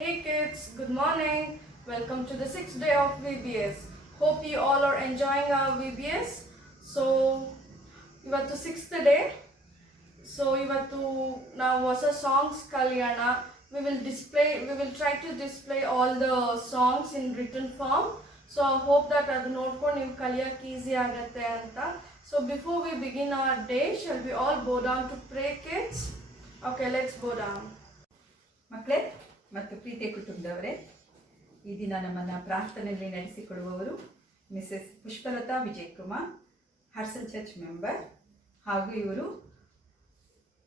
Hey kids, good morning. Welcome to the sixth day of VBS. Hope you all are enjoying our VBS. So, ಇವತ್ತು sixth day. So ಇವತ್ತು ನಾವು ಹೊಸ songs ಕಲಿಯೋಣ. We will try to display all the songs in written form. So I hope that ಅದು ನೋಡ್ಕೊಂಡು ನೀವು ಕಲಿಯೋಕೆ easy ಆಗುತ್ತೆ ಅಂತ. So before we begin our day, shall we all bow down to pray, kids? Okay, let's bow down. ಮಕ್ಕಳೇ ಮತ್ತು ಪ್ರೀತಿಯ ಕುಟುಂಬದವರೇ, ಈ ದಿನ ನಮ್ಮನ್ನು ಪ್ರಾರ್ಥನೆಯಲ್ಲಿ ನಡೆಸಿಕೊಡುವವರು ಮಿಸಸ್ ಪುಷ್ಪಲತಾ ವಿಜಯಕುಮಾರ್, ಹರ್ಸಲ್ ಚರ್ಚ್ ಮೆಂಬರ್, ಹಾಗೂ ಇವರು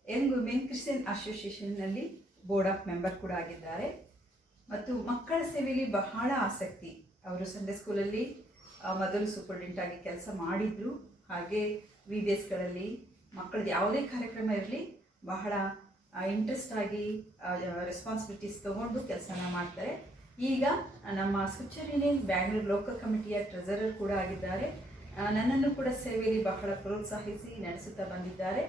ಯಂಗ್ ವುಮೆನ್ ಕ್ರಿಶ್ಚಿಯನ್ ಅಸೋಸಿಯೇಷನ್ನಲ್ಲಿ ಬೋರ್ಡ್ ಆಫ್ ಮೆಂಬರ್ ಕೂಡ ಆಗಿದ್ದಾರೆ. ಮತ್ತು ಮಕ್ಕಳ ಸೇವೆಯಲ್ಲಿ ಬಹಳ ಆಸಕ್ತಿ. ಅವರು ಸಂಡೇ ಸ್ಕೂಲಲ್ಲಿ ಮೊದಲು ಸೂಪರ್ಡೆಂಟ್ ಆಗಿ ಕೆಲಸ ಮಾಡಿದರು. ಹಾಗೆ VBSಗಳಲ್ಲಿ ಮಕ್ಕಳದ್ದು ಯಾವುದೇ ಕಾರ್ಯಕ್ರಮ ಇರಲಿ ಬಹಳ ಇಂಟ್ರೆಸ್ಟ್ ಆಗಿ ರೆಸ್ಪಾನ್ಸಿಬಿಲಿಟೀಸ್ ತೊಗೊಂಡು ಕೆಲಸನ ಮಾಡ್ತಾರೆ. ಈಗ ನಮ್ಮ ಸ್ಕ್ರಿಪ್ಚರ್ ಯೂನಿಯನ್ ಬ್ಯಾಂಗ್ಳೂರು ಲೋಕಲ್ ಕಮಿಟಿಯ ಟ್ರೆಸರರ್ ಕೂಡ ಆಗಿದ್ದಾರೆ. ನನ್ನನ್ನು ಕೂಡ ಸೇವೆಯಲ್ಲಿ ಬಹಳ ಪ್ರೋತ್ಸಾಹಿಸಿ ನಡೆಸುತ್ತಾ ಬಂದಿದ್ದಾರೆ.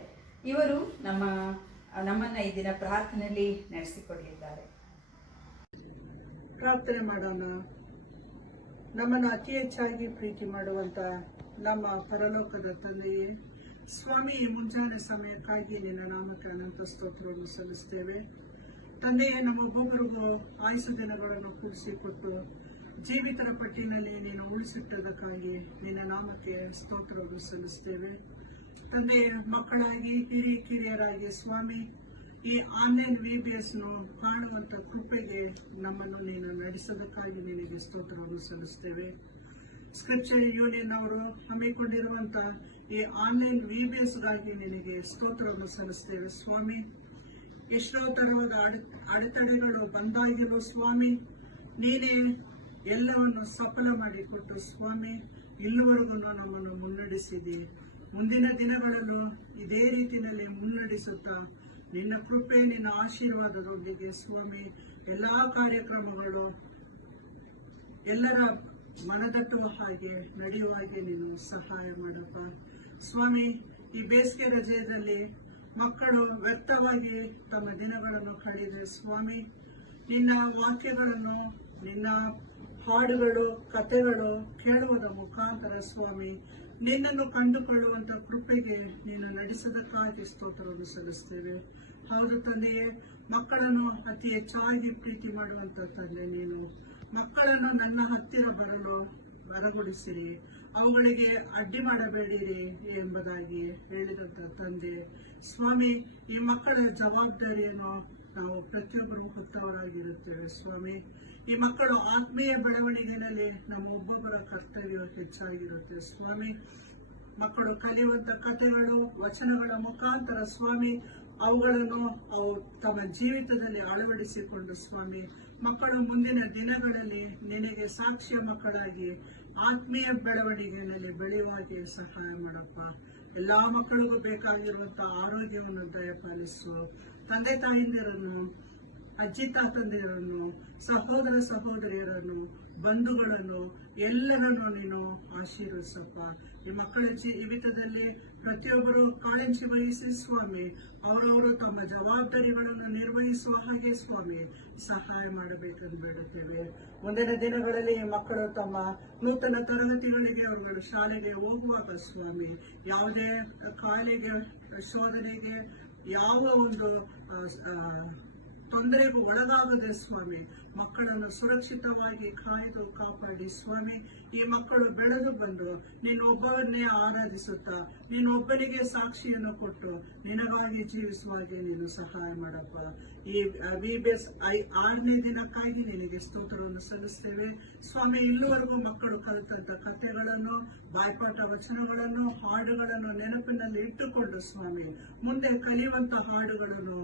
ಇವರು ನಮ್ಮನ್ನು ಈ ದಿನ ಪ್ರಾರ್ಥನೆಯಲ್ಲಿ ನಡೆಸಿಕೊಡಲಿದ್ದಾರೆ. ಪ್ರಾರ್ಥನೆ ಮಾಡೋಣ. ನಮ್ಮನ್ನು ಅತಿ ಹೆಚ್ಚಾಗಿ ಪ್ರೀತಿ ಮಾಡುವಂತ ನಮ್ಮ ಪರಲೋಕದ ತಂದೆಯೇ, ಸ್ವಾಮಿ, ಮುಂಜಾನೆ ಸಮಯಕ್ಕಾಗಿ ನಿನ್ನ ನಾಮಕ್ಕೆ ಅನಂತ ಸ್ತೋತ್ರವನ್ನು ಸಲ್ಲಿಸ್ತೇವೆ. ತಂದೆಯೇ, ನಮ್ಮೊಬ್ಬೊಬ್ಬರಿಗೂ ಆಯುಷ ದಿನಗಳನ್ನು ಕೂಡಿಸಿಕೊಟ್ಟು ಜೀವಿತರ ಪಟ್ಟಿನಲ್ಲಿ ನೀನು ಉಳಿಸಿಟ್ಟದಕ್ಕಾಗಿ ನಿನ್ನ ನಾಮಕ್ಕೆ ಸ್ತೋತ್ರವನ್ನು ಸಲ್ಲಿಸ್ತೇವೆ. ತಂದೆಯೇ, ಮಕ್ಕಳಾಗಿ ಕಿರಿಯರಾಗಿ ಸ್ವಾಮಿ, ಈ ಆನ್ಲೈನ್ VBSನು ಕಾಣುವಂತ ಕೃಪೆಗೆ ನಮ್ಮನ್ನು ನೀನು ನಡೆಸೋದಕ್ಕಾಗಿ ನಿನಗೆ ಸ್ತೋತ್ರವನ್ನು ಸಲ್ಲಿಸ್ತೇವೆ. ಸ್ಕ್ರಿಪ್ಚರ್ ಯೂನಿಯನ್ ಅವರು ಹಮ್ಮಿಕೊಂಡಿರುವಂತ ಈ ಆನ್ಲೈನ್ VBSಗಾಗಿ ನಿನಗೆ ಸ್ತೋತ್ರವನ್ನು ಸಲ್ಲಿಸ್ತೇವೆ ಸ್ವಾಮಿ. ಎಷ್ಟೋ ತರವಾದ ಅಡೆತಡೆಗಳು ಬಂದಾಗಿರೋ ಸ್ವಾಮಿ, ನೀನೇ ಎಲ್ಲವನ್ನು ಸಫಲ ಮಾಡಿಕೊಟ್ಟು ಸ್ವಾಮಿ, ಇಲ್ಲಿವರೆಗೂ ನಮ್ಮನ್ನು ಮುನ್ನಡೆಸಿದೆ. ಮುಂದಿನ ದಿನಗಳಲ್ಲೂ ಇದೇ ರೀತಿಯಲ್ಲಿ ಮುನ್ನಡೆಸುತ್ತಾ ನಿನ್ನ ಕೃಪೆ, ನಿನ್ನ ಆಶೀರ್ವಾದದೊಂದಿಗೆ ಸ್ವಾಮಿ, ಎಲ್ಲಾ ಕಾರ್ಯಕ್ರಮಗಳು ಎಲ್ಲರ ಮನದಟ್ಟುವ ಹಾಗೆ ನಡೆಯುವ ಹಾಗೆ ನೀನು ಸಹಾಯ ಮಾಡಪ್ಪ ಸ್ವಾಮಿ. ಈ ಬೇಸಿಗೆ ರಜೆಯಲ್ಲಿ ಮಕ್ಕಳು ವ್ಯರ್ಥವಾಗಿ ತಮ್ಮ ದಿನಗಳನ್ನು ಕಳೆದರೆ ಸ್ವಾಮಿ, ನಿನ್ನ ವಾಕ್ಯಗಳನ್ನು, ನಿನ್ನ ಹಾಡುಗಳು, ಕಥೆಗಳು ಕೇಳುವುದರ ಮುಖಾಂತರ ಸ್ವಾಮಿ, ನಿನ್ನನ್ನು ಕಂಡುಕೊಳ್ಳುವಂತ ಕೃಪೆಗೆ ನೀನು ನಡೆಸೋದಕ್ಕಾಗಿ ಸ್ತೋತ್ರವನ್ನು ಸಲ್ಲಿಸ್ತೇವೆ. ಹೌದು ತಂದೆಯೇ, ಮಕ್ಕಳನ್ನು ಅತಿ ಹೆಚ್ಚಾಗಿ ಪ್ರೀತಿ ಮಾಡುವಂತ ತಂದೆ ನೀನು. ಮಕ್ಕಳನ್ನು ನನ್ನ ಹತ್ತಿರ ಬರಲು ಹೊರಗುಡಿಸಿರಿ, ಅವುಗಳಿಗೆ ಅಡ್ಡಿ ಮಾಡಬೇಡಿರಿ ಎಂಬುದಾಗಿ ಹೇಳಿದಂತ ತಂದೆ ಸ್ವಾಮಿ, ಈ ಮಕ್ಕಳ ಜವಾಬ್ದಾರಿಯನ್ನು ನಾವು ಪ್ರತಿಯೊಬ್ಬರು ಹೊತ್ತವರಾಗಿರುತ್ತೇವೆ ಸ್ವಾಮಿ. ಈ ಮಕ್ಕಳು ಆತ್ಮೀಯ ಬೆಳವಣಿಗೆಯಲ್ಲಿ ನಮ್ಮ ಒಬ್ಬೊಬ್ಬರ ಕರ್ತವ್ಯ ಹೆಚ್ಚಾಗಿರುತ್ತೆ ಸ್ವಾಮಿ. ಮಕ್ಕಳು ಕಲಿಯುವಂತ ಕಥೆಗಳು, ವಚನಗಳ ಮುಖಾಂತರ ಸ್ವಾಮಿ, ಅವುಗಳನ್ನು ತಮ್ಮ ಜೀವಿತದಲ್ಲಿ ಅಳವಡಿಸಿಕೊಂಡು ಸ್ವಾಮಿ, ಮಕ್ಕಳು ಮುಂದಿನ ದಿನಗಳಲ್ಲಿ ನಿನಗೆ ಸಾಕ್ಷಿಯ ಮಕ್ಕಳಾಗಿ ಆತ್ಮೀಯ ಬೆಳವಣಿಗೆಯಲ್ಲಿ ಬೆಳೆಯುವಾಗೆ ಸಹಾಯ ಮಾಡಪ್ಪ. ಎಲ್ಲಾ ಮಕ್ಕಳಿಗೂ ಬೇಕಾಗಿರುವಂತಹ ಆರೋಗ್ಯವನ್ನು ದಯಪಾಲಿಸು. ತಂದೆ ತಾಯಿಂದಿರನ್ನು, ಅಜ್ಜಿ ತಾತಂದಿರನ್ನು, ಸಹೋದರ ಸಹೋದರಿಯರನ್ನು, ಬಂಧುಗಳನ್ನು ಎಲ್ಲರನ್ನು ನೀನು ಆಶೀರ್ವದಿಸಪ್ಪ. ಈ ಮಕ್ಕಳ ಜೀವಿತದಲ್ಲಿ ಪ್ರತಿಯೊಬ್ಬರು ಕಾಳಜಿ ವಹಿಸಿ ಸ್ವಾಮಿ, ಅವರವರು ತಮ್ಮ ಜವಾಬ್ದಾರಿಗಳನ್ನು ನಿರ್ವಹಿಸುವ ಹಾಗೆ ಸ್ವಾಮಿ ಸಹಾಯ ಮಾಡಬೇಕೆಂದು ಬೇಡುತ್ತೇವೆ. ಮುಂದಿನ ದಿನಗಳಲ್ಲಿ ಮಕ್ಕಳು ತಮ್ಮ ನೂತನ ತರಗತಿಗಳಿಗೆ, ಅವರುಗಳು ಶಾಲೆಗೆ ಹೋಗುವಾಗ ಸ್ವಾಮಿ, ಯಾವುದೇ ಕಾಯಿಲೆಗೆ, ಶೋಧನೆಗೆ, ಯಾವ ಒಂದು ತೊಂದರೆಗೂ ಒಳಗಾಗದೆ ಸ್ವಾಮಿ, ಮಕ್ಕಳನ್ನು ಸುರಕ್ಷಿತವಾಗಿ ಕಾಯ್ದು ಕಾಪಾಡಿ ಸ್ವಾಮಿ. ಈ ಮಕ್ಕಳು ಬೆಳೆದು ಬಂದು ನೀನೊಬ್ಬವನ್ನೇ ಆರಾಧಿಸುತ್ತಾ, ನೀನೊಬ್ಬನಿಗೆ ಸಾಕ್ಷಿಯನ್ನು ಕೊಟ್ಟು ನಿನಗಾಗಿ ಜೀವಿಸುವಾಗೆ ನೀನು ಸಹಾಯ ಮಾಡಪ್ಪ. ಈ VBS 6ನೇ ದಿನಕ್ಕಾಗಿ ನಿನಗೆ ಸ್ತೋತ್ರವನ್ನು ಸಲ್ಲಿಸ್ತೇವೆ ಸ್ವಾಮಿ. ಇಲ್ಲಿವರೆಗೂ ಮಕ್ಕಳು ಕಲಿತಂತ ಕಥೆಗಳನ್ನು, ಬಾಯ್ಪಾಠ ವಚನಗಳನ್ನು, ಹಾಡುಗಳನ್ನು ನೆನಪಿನಲ್ಲಿ ಇಟ್ಟುಕೊಂಡು ಸ್ವಾಮಿ, ಮುಂದೆ ಕಲಿಯುವಂತ ಹಾಡುಗಳನ್ನು,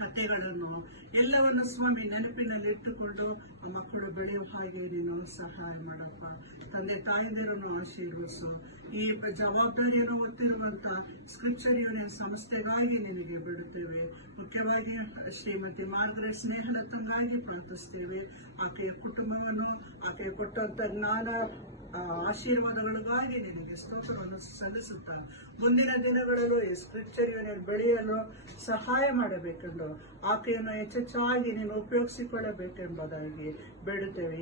ಕಥೆಗಳನ್ನು ಎಲ್ಲವನ್ನು ಸ್ವಾಮಿ ನೆನಪಿನಲ್ಲಿ ಇಟ್ಟುಕೊಂಡು ಆ ಮಕ್ಕಳು ಬೆಳೆಯುವ ಹಾಗೆ ನೀನು ಸಹಾಯ ಮಾಡಪ್ಪ. ತಂದೆ ತಾಯಂದಿರನ್ನು ಆಶೀರ್ವದಿಸು. ಈ ಜವಾಬ್ದಾರಿಯನ್ನು ಹೊತ್ತಿರುವಂತ ಸ್ಕ್ರಿಪ್ಚರ್ ಯೂನಿಯನ್ ಸಂಸ್ಥೆಗಾಗಿ ನಿನಗೆ ಬಿಡುತ್ತೇವೆ. ಮುಖ್ಯವಾಗಿ ಶ್ರೀಮತಿ ಮಾರ್ಗರೆಟ್ ಸ್ನೇಹಲತಂಗಾಗಿ ಪ್ರಾರ್ಥಿಸ್ತೇವೆ. ಆಕೆಯ ಕುಟುಂಬವನ್ನು, ಆಕೆಯ ಕೊಟ್ಟಂತ ಜ್ಞಾನ, ಆಶೀರ್ವಾದಗಳಿಗಾಗಿ ನಿನಗೆ ಸ್ತೋತ್ರವನ್ನು ಸಲ್ಲಿಸುತ್ತಾ ಮುಂದಿನ ದಿನಗಳಲ್ಲೂ ಈ ಸ್ಕ್ರಿಪ್ಚರ್ ಯೂನಿಯನ್ ಬೆಳೆಯಲು ಸಹಾಯ ಮಾಡಬೇಕೆಂದು ಆಕೆಯನ್ನು ಹೆಚ್ಚೆಚ್ಚಾಗಿ ನೀನು ಉಪಯೋಗಿಸಿಕೊಳ್ಳಬೇಕೆಂಬುದಾಗಿ ಬೇಡುತ್ತೇವೆ.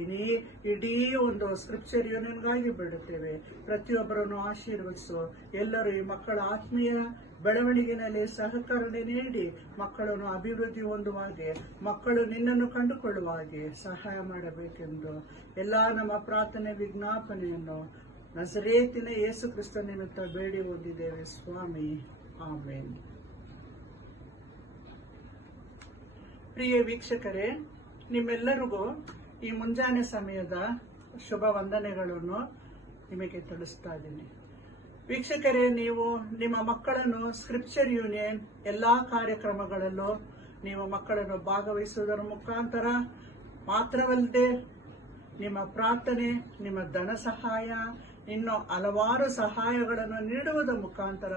ಇಡೀ ಒಂದು ಸ್ಕ್ರಿಪ್ಚರ್ ಯೂನಿಯನ್ಗಾಗಿ ಬೇಡುತ್ತೇವೆ. ಪ್ರತಿಯೊಬ್ಬರನ್ನು ಆಶೀರ್ವದಿಸು. ಎಲ್ಲರೂ ಈ ಮಕ್ಕಳ ಆತ್ಮೀಯ ಬೆಳವಣಿಗೆಯಲ್ಲಿ ಸಹಕರಣೆ ನೀಡಿ ಮಕ್ಕಳನ್ನು ಅಭಿವೃದ್ಧಿ ಹೊಂದುವ ಹಾಗೆ, ಮಕ್ಕಳು ನಿನ್ನನ್ನು ಕಂಡುಕೊಳ್ಳುವ ಹಾಗೆ ಸಹಾಯ ಮಾಡಬೇಕೆಂದು ಎಲ್ಲಾ ನಮ್ಮ ಪ್ರಾರ್ಥನೆ ವಿಜ್ಞಾಪನೆಯನ್ನು ನಜರೇತಿನ ಯೇಸು ಕ್ರಿಸ್ತ ನಿಮಿತ್ತ ಬೇಡಿ ಹೊಂದಿದ್ದೇವೆ ಸ್ವಾಮಿ. ಆಮೇನ್. ಪ್ರಿಯ ವೀಕ್ಷಕರೇ, ನಿಮ್ಮೆಲ್ಲರಿಗೂ ಈ ಮುಂಜಾನೆ ಸಮಯದ ಶುಭ ವಂದನೆಗಳನ್ನು ನಿಮಗೆ ತಿಳಿಸ್ತಾ ಇದ್ದೀನಿ. ವೀಕ್ಷಕರೇ, ನೀವು ನಿಮ್ಮ ಮಕ್ಕಳನ್ನು ಸ್ಕ್ರಿಪ್ಚರ್ ಯೂನಿಯನ್ ಎಲ್ಲಾ ಕಾರ್ಯಕ್ರಮಗಳಲ್ಲೂ ನೀವು ಮಕ್ಕಳನ್ನು ಭಾಗವಹಿಸುವುದರ ಮುಖಾಂತರ ಮಾತ್ರವಲ್ಲದೆ ನಿಮ್ಮ ಪ್ರಾರ್ಥನೆ, ನಿಮ್ಮ ಧನ ಸಹಾಯ, ಇನ್ನು ಹಲವಾರು ಸಹಾಯಗಳನ್ನು ನೀಡುವುದರ ಮುಖಾಂತರ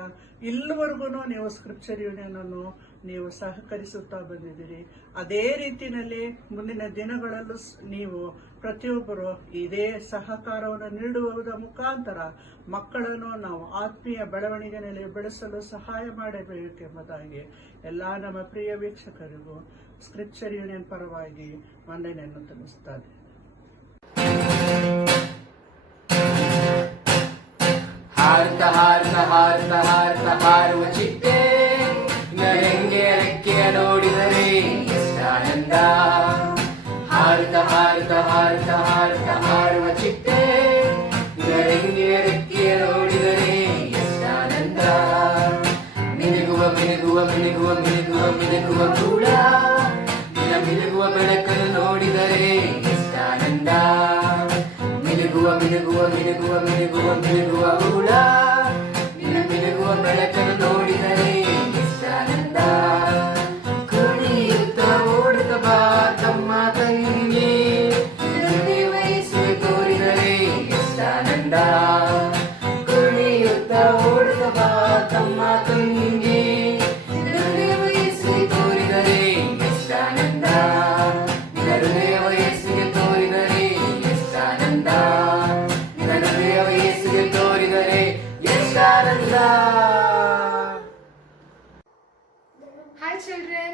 ಇಲ್ಲಿವರೆಗೂ ನೀವು ಸ್ಕ್ರಿಪ್ಚರ್ ಯೂನಿಯನ್ ಅನ್ನು ನೀವು ಸಹಕರಿಸುತ್ತಾ ಬಂದಿದ್ದೀರಿ. ಅದೇ ರೀತಿಯಲ್ಲಿ ಮುಂದಿನ ದಿನಗಳಲ್ಲೂ ನೀವು ಪ್ರತಿಯೊಬ್ಬರು ಇದೇ ಸಹಕಾರವನ್ನು ನೀಡುವುದರ ಮುಖಾಂತರ ಮಕ್ಕಳನ್ನು ನಾವು ಆತ್ಮೀಯ ಬೆಳವಣಿಗೆಯಲ್ಲಿ ಬೆಳೆಸಲು ಸಹಾಯ ಮಾಡಬೇಕೆಂಬುದಾಗಿ ಎಲ್ಲ ನಮ್ಮ ಪ್ರಿಯ ವೀಕ್ಷಕರಿಗೂ ಸ್ಕ್ರಿಪ್ಚರ್ ಯೂನಿಯನ್ ಪರವಾಗಿ ವಂದನೆಯನ್ನು ತಿಳಿಸುತ್ತಾರೆ. ಹಾರ್ತ ಹಾರ್ತ ಹಾರ್ತ ಹಾರ್ತ ಹಾರುವ ಚಿಟ್ಟೆ ನರಂಗೆ ರೆಕ್ಕೆಯ ನೋಡಿದರೆ ಎಷ್ಟಾನಂದ. ಹಾರ್ತ ಹಾರ್ತ ಹಾರ್ತ ಹಾರ್ತ ಹಾರುವ ಚಿಟ್ಟೆ ನರಂಗೆ ರೆಕ್ಕೆಯ ನೋಡಿದರೆ ಎಷ್ಟಾನಂದ. ಮಿನುಗುವ ಮಿನುಗುವ ಮಿನುಗುವ ಮಿನುಗುವ ಮಿನುಗುವ ಕೂಡ ದಿನ ಮಿನುಗುವ ಬೆಳಕನ್ನು ನೋಡಿದರೆ ಎಷ್ಟಾನಂದ. ಮಿನುಗುವ ಮಿನುಗುವ ಮಿನುಗುವ ಮಿನುಗುವ ಮಿನುಗುವ ಕೂಡ ದಿನ ಮಿನುಗುವ ಬೆಳಕನ್ನು ನೋಡಿದರೆ ಎಷ್ಟಾನಂದ. ಕುಣಿಯುತ್ತ ಓಡುತ್ತ ಬಾ ತಮ್ಮ ತಂಗಿ, ನನ್ನೇ ವಯಸ್ಸಿಗೆ ತೋರಿದರೆ ಎಷ್ಟಾನಂದ. ಕುಣಿಯುತ್ತ ಓಡುತ್ತ ಬಾ ತಮ್ಮ ತಂಗಿ, ನನ್ನೇ ವಯಸ್ಸಿಗೆ ತೋರಿದರೆ ಎಷ್ಟಾನಂದ. ನಿನ್ನ ಹೃದಯ ವಯಸ್ಸಿಗೆ ತೋರಿದರೆ ಎಷ್ಟಾನಂದ. ನಿನ್ನ ಹೃದಯ ವಯಸ್ಸಿಗೆ ತೋರಿದರೆ ಎಷ್ಟಾನಂದ. Hi children,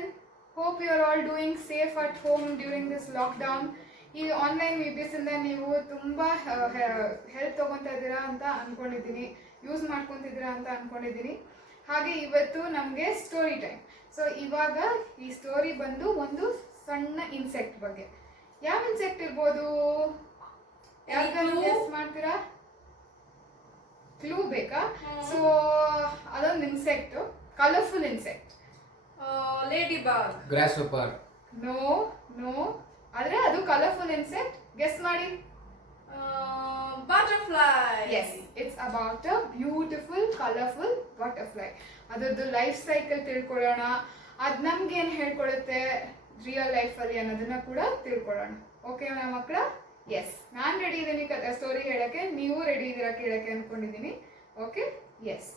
hope you are all doing safe at home during this lockdown. ಈ ಆನ್ಲೈನ್ VBS ಇಂದ ನೀವು ತುಂಬ ಹೆಲ್ಪ್ ತೊಗೊತಾ ಇದ್ದೀರಾ ಅಂತ ಅಂದ್ಕೊಂಡಿದ್ದೀನಿ, ಯೂಸ್ ಮಾಡ್ಕೊತಿದ್ದೀರಾ ಅಂತ ಅಂದ್ಕೊಂಡಿದ್ದೀನಿ. ಹಾಗೆ ಇವತ್ತು ನಮಗೆ ಸ್ಟೋರಿ ಟೈಮ್. ಸೊ ಇವಾಗ ಈ ಸ್ಟೋರಿ ಬಂದು ಒಂದು ಸಣ್ಣ ಇನ್ಸೆಕ್ಟ್ ಬಗ್ಗೆ. ಯಾವ ಇನ್ಸೆಕ್ಟ್ ಇರ್ಬೋದು? ಯಾರಿಗಾದ್ರು ಗೆಸ್ ಮಾಡ್ತೀರಾ? ಕ್ಲೂ ಬೇಕಾ? ಸೊ ಅದೊಂದು insect, colourful insect. Ladybug. Grasshopper. No no, ಆದ್ರೆ ಅದು ಕಲರ್ಫುಲ್ ಇನ್ಸೆಕ್ಟ್. ಗೆಸ್ ಮಾಡಿ. Butterfly. Yes, it's about a beautiful colourful butterfly. ಅದರದ್ದು ಲೈಫ್ ಸೈಕಲ್ ತಿಳ್ಕೊಳ್ಳೋಣ, ಅದು ನಮ್ಗೇನು ಹೇಳ್ಕೊಡುತ್ತೆ ರಿಯಲ್ ಲೈಫಲ್ಲಿ ಅನ್ನೋದನ್ನ ಕೂಡ ತಿಳ್ಕೊಳ್ಳೋಣ. ಓಕೆ ನನ್ನ ಮಕ್ಕಳ? ಎಸ್, ನಾನು ರೆಡಿ ಇದ್ದೀನಿ ಸ್ಟೋರಿ ಹೇಳಕ್ಕೆ, ನೀವು ರೆಡಿ ಇದ್ದೀರಾ ಕೇಳಕ್ಕೆ ಅಂದ್ಕೊಂಡಿದ್ದೀನಿ. Okay, yes.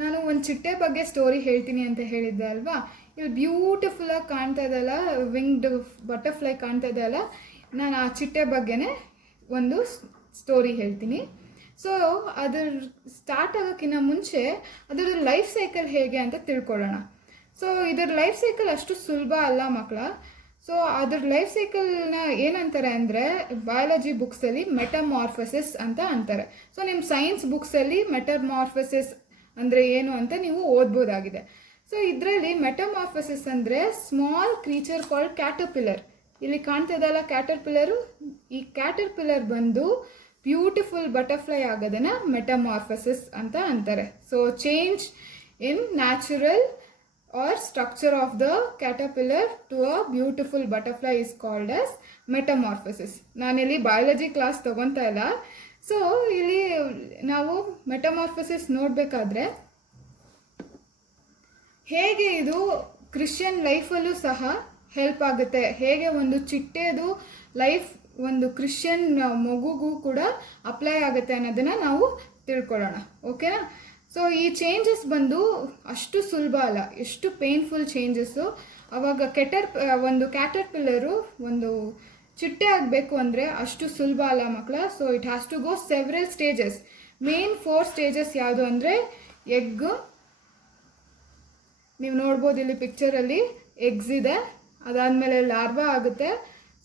ನಾನು ಒಂದು ಚಿಟ್ಟೆ ಬಗ್ಗೆ ಸ್ಟೋರಿ ಹೇಳ್ತೀನಿ ಅಂತ ಹೇಳಿದ್ದೆ ಅಲ್ವಾ? ಇಲ್ಲಿ ಬ್ಯೂಟಿಫುಲ್ಲಾಗಿ ಕಾಣ್ತಾ ಇದೆಯಲ್ಲ, ವಿಂಗ್ಡ್ ಬಟರ್ಫ್ಲೈ ಕಾಣ್ತಾ ಇದೆಯಲ್ಲ, ನಾನು ಆ ಚಿಟ್ಟೆ ಬಗ್ಗೆನೇ ಒಂದು ಸ್ಟೋರಿ ಹೇಳ್ತೀನಿ. ಸೊ ಅದ್ರ ಸ್ಟಾರ್ಟ್ ಆಗೋಕ್ಕಿಂತ ಮುಂಚೆ ಅದರ ಲೈಫ್ ಸೈಕಲ್ ಹೇಗೆ ಅಂತ ತಿಳ್ಕೊಳ್ಳೋಣ. ಸೊ ಇದರ ಲೈಫ್ ಸೈಕಲ್ ಅಷ್ಟು ಸುಲಭ ಅಲ್ಲ ಮಕ್ಕಳ. ಸೊ ಅದ್ರ ಲೈಫ್ ಸೈಕಲ್ನ ಏನಂತಾರೆ ಅಂದರೆ, ಬಯಾಲಜಿ ಬುಕ್ಸಲ್ಲಿ ಮೆಟಮಾರ್ಫಸಿಸ್ ಅಂತ ಅಂತಾರೆ. ಸೊ ನಿಮ್ಮ ಸೈನ್ಸ್ ಬುಕ್ಸಲ್ಲಿ ಮೆಟಮಾರ್ಫಸಿಸ್ ಅಂದರೆ ಏನು ಅಂತ ನೀವು ಓದ್ಬೋದಾಗಿದೆ. ಸೊ ಇದರಲ್ಲಿ ಮೆಟಮಾರ್ಫಸಿಸ್ ಅಂದರೆ ಸ್ಮಾಲ್ ಕ್ರೀಚರ್ ಕಾಲ್ಡ್ ಕ್ಯಾಟರ್ಪಿಲ್ಲರ್. ಇಲ್ಲಿ ಕಾಣ್ತಾ ಇದೆಯಲ್ಲ ಕ್ಯಾಟರ್ಪಿಲ್ಲರು, ಈ ಕ್ಯಾಟರ್ಪಿಲ್ಲರ್ ಬಂದು ಬ್ಯೂಟಿಫುಲ್ ಬಟರ್ಫ್ಲೈ ಆಗೋದನ್ನು ಮೆಟಮಾರ್ಫಸಿಸ್ ಅಂತ ಅಂತಾರೆ. So change in natural or structure of the caterpillar to a beautiful butterfly is called as metamorphosis. ನಾನಿಲ್ಲಿ ಬಯಾಲಜಿ ಕ್ಲಾಸ್ ತಗೊತಾ ಇಲ್ಲ. ಸೊ ಇಲ್ಲಿ ನಾವು ಮೆಟಮಾರ್ಫೋಸಿಸ್ ನೋಡಬೇಕಾದ್ರೆ ಹೇಗೆ ಇದು ಕ್ರಿಶ್ಚಿಯನ್ ಲೈಫಲ್ಲೂ ಸಹ ಹೆಲ್ಪ್ ಆಗುತ್ತೆ, ಹೇಗೆ ಒಂದು ಚಿಟ್ಟೆದು ಲೈಫ್ ಒಂದು ಕ್ರಿಶ್ಚಿಯನ್ ಮಗುಗೂ ಕೂಡ ಅಪ್ಲೈ ಆಗುತ್ತೆ ಅನ್ನೋದನ್ನು ನಾವು ತಿಳ್ಕೊಳ್ಳೋಣ. ಓಕೆನಾ? ಸೊ ಈ ಚೇಂಜಸ್ ಬಂದು ಅಷ್ಟು ಸುಲಭ ಅಲ್ಲ, ಎಷ್ಟು ಪೇನ್ಫುಲ್ ಚೇಂಜಸ್ಸು. ಆವಾಗ ಒಂದು ಕ್ಯಾಟರ್ಪಿಲ್ಲರು ಒಂದು ಚಿಟ್ಟೆ ಆಗಬೇಕು ಅಂದರೆ ಅಷ್ಟು ಸುಲಭ ಅಲ್ಲ ಮಕ್ಕಳ. So it has to go several stages. Main 4 stages ಯಾವುದು ಅಂದರೆ ಎಗ್, ನೀವು ನೋಡ್ಬೋದು ಇಲ್ಲಿ ಪಿಕ್ಚರಲ್ಲಿ ಎಗ್ಸ್ ಇದೆ, ಅದಾದಮೇಲೆ ಲಾರ್ವಾ ಆಗುತ್ತೆ.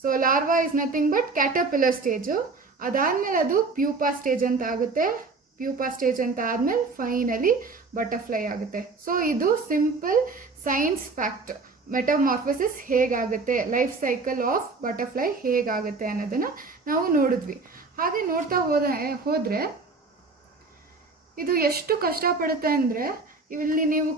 So larva is nothing but caterpillar stage. ಅದಾದಮೇಲೆ ಅದು ಪ್ಯೂಪಾ ಸ್ಟೇಜ್ ಅಂತ ಆಗುತ್ತೆ. ಪ್ಯೂಪಾ ಸ್ಟೇಜ್ ಅಂತ ಆದಮೇಲೆ ಫೈನಲಿ ಬಟರ್ಫ್ಲೈ ಆಗುತ್ತೆ. ಸೊ ಇದು ಸಿಂಪಲ್ ಸೈನ್ಸ್ ಫ್ಯಾಕ್ಟ್, ಮೆಟಮಾರ್ಫೋಸಿಸ್ ಹೇಗಾಗುತ್ತೆ, ಲೈಫ್ ಸೈಕಲ್ ಆಫ್ ಬಟರ್ಫ್ಲೈ ಹೇಗಾಗುತ್ತೆ ಅನ್ನೋದನ್ನು ನಾವು ನೋಡಿದ್ವಿ. ಹಾಗೆ ನೋಡ್ತಾ ಹೋದರೆ ಇದು ಎಷ್ಟು ಕಷ್ಟಪಡುತ್ತೆ ಅಂದರೆ, ಇಲ್ಲಿ ನೀವು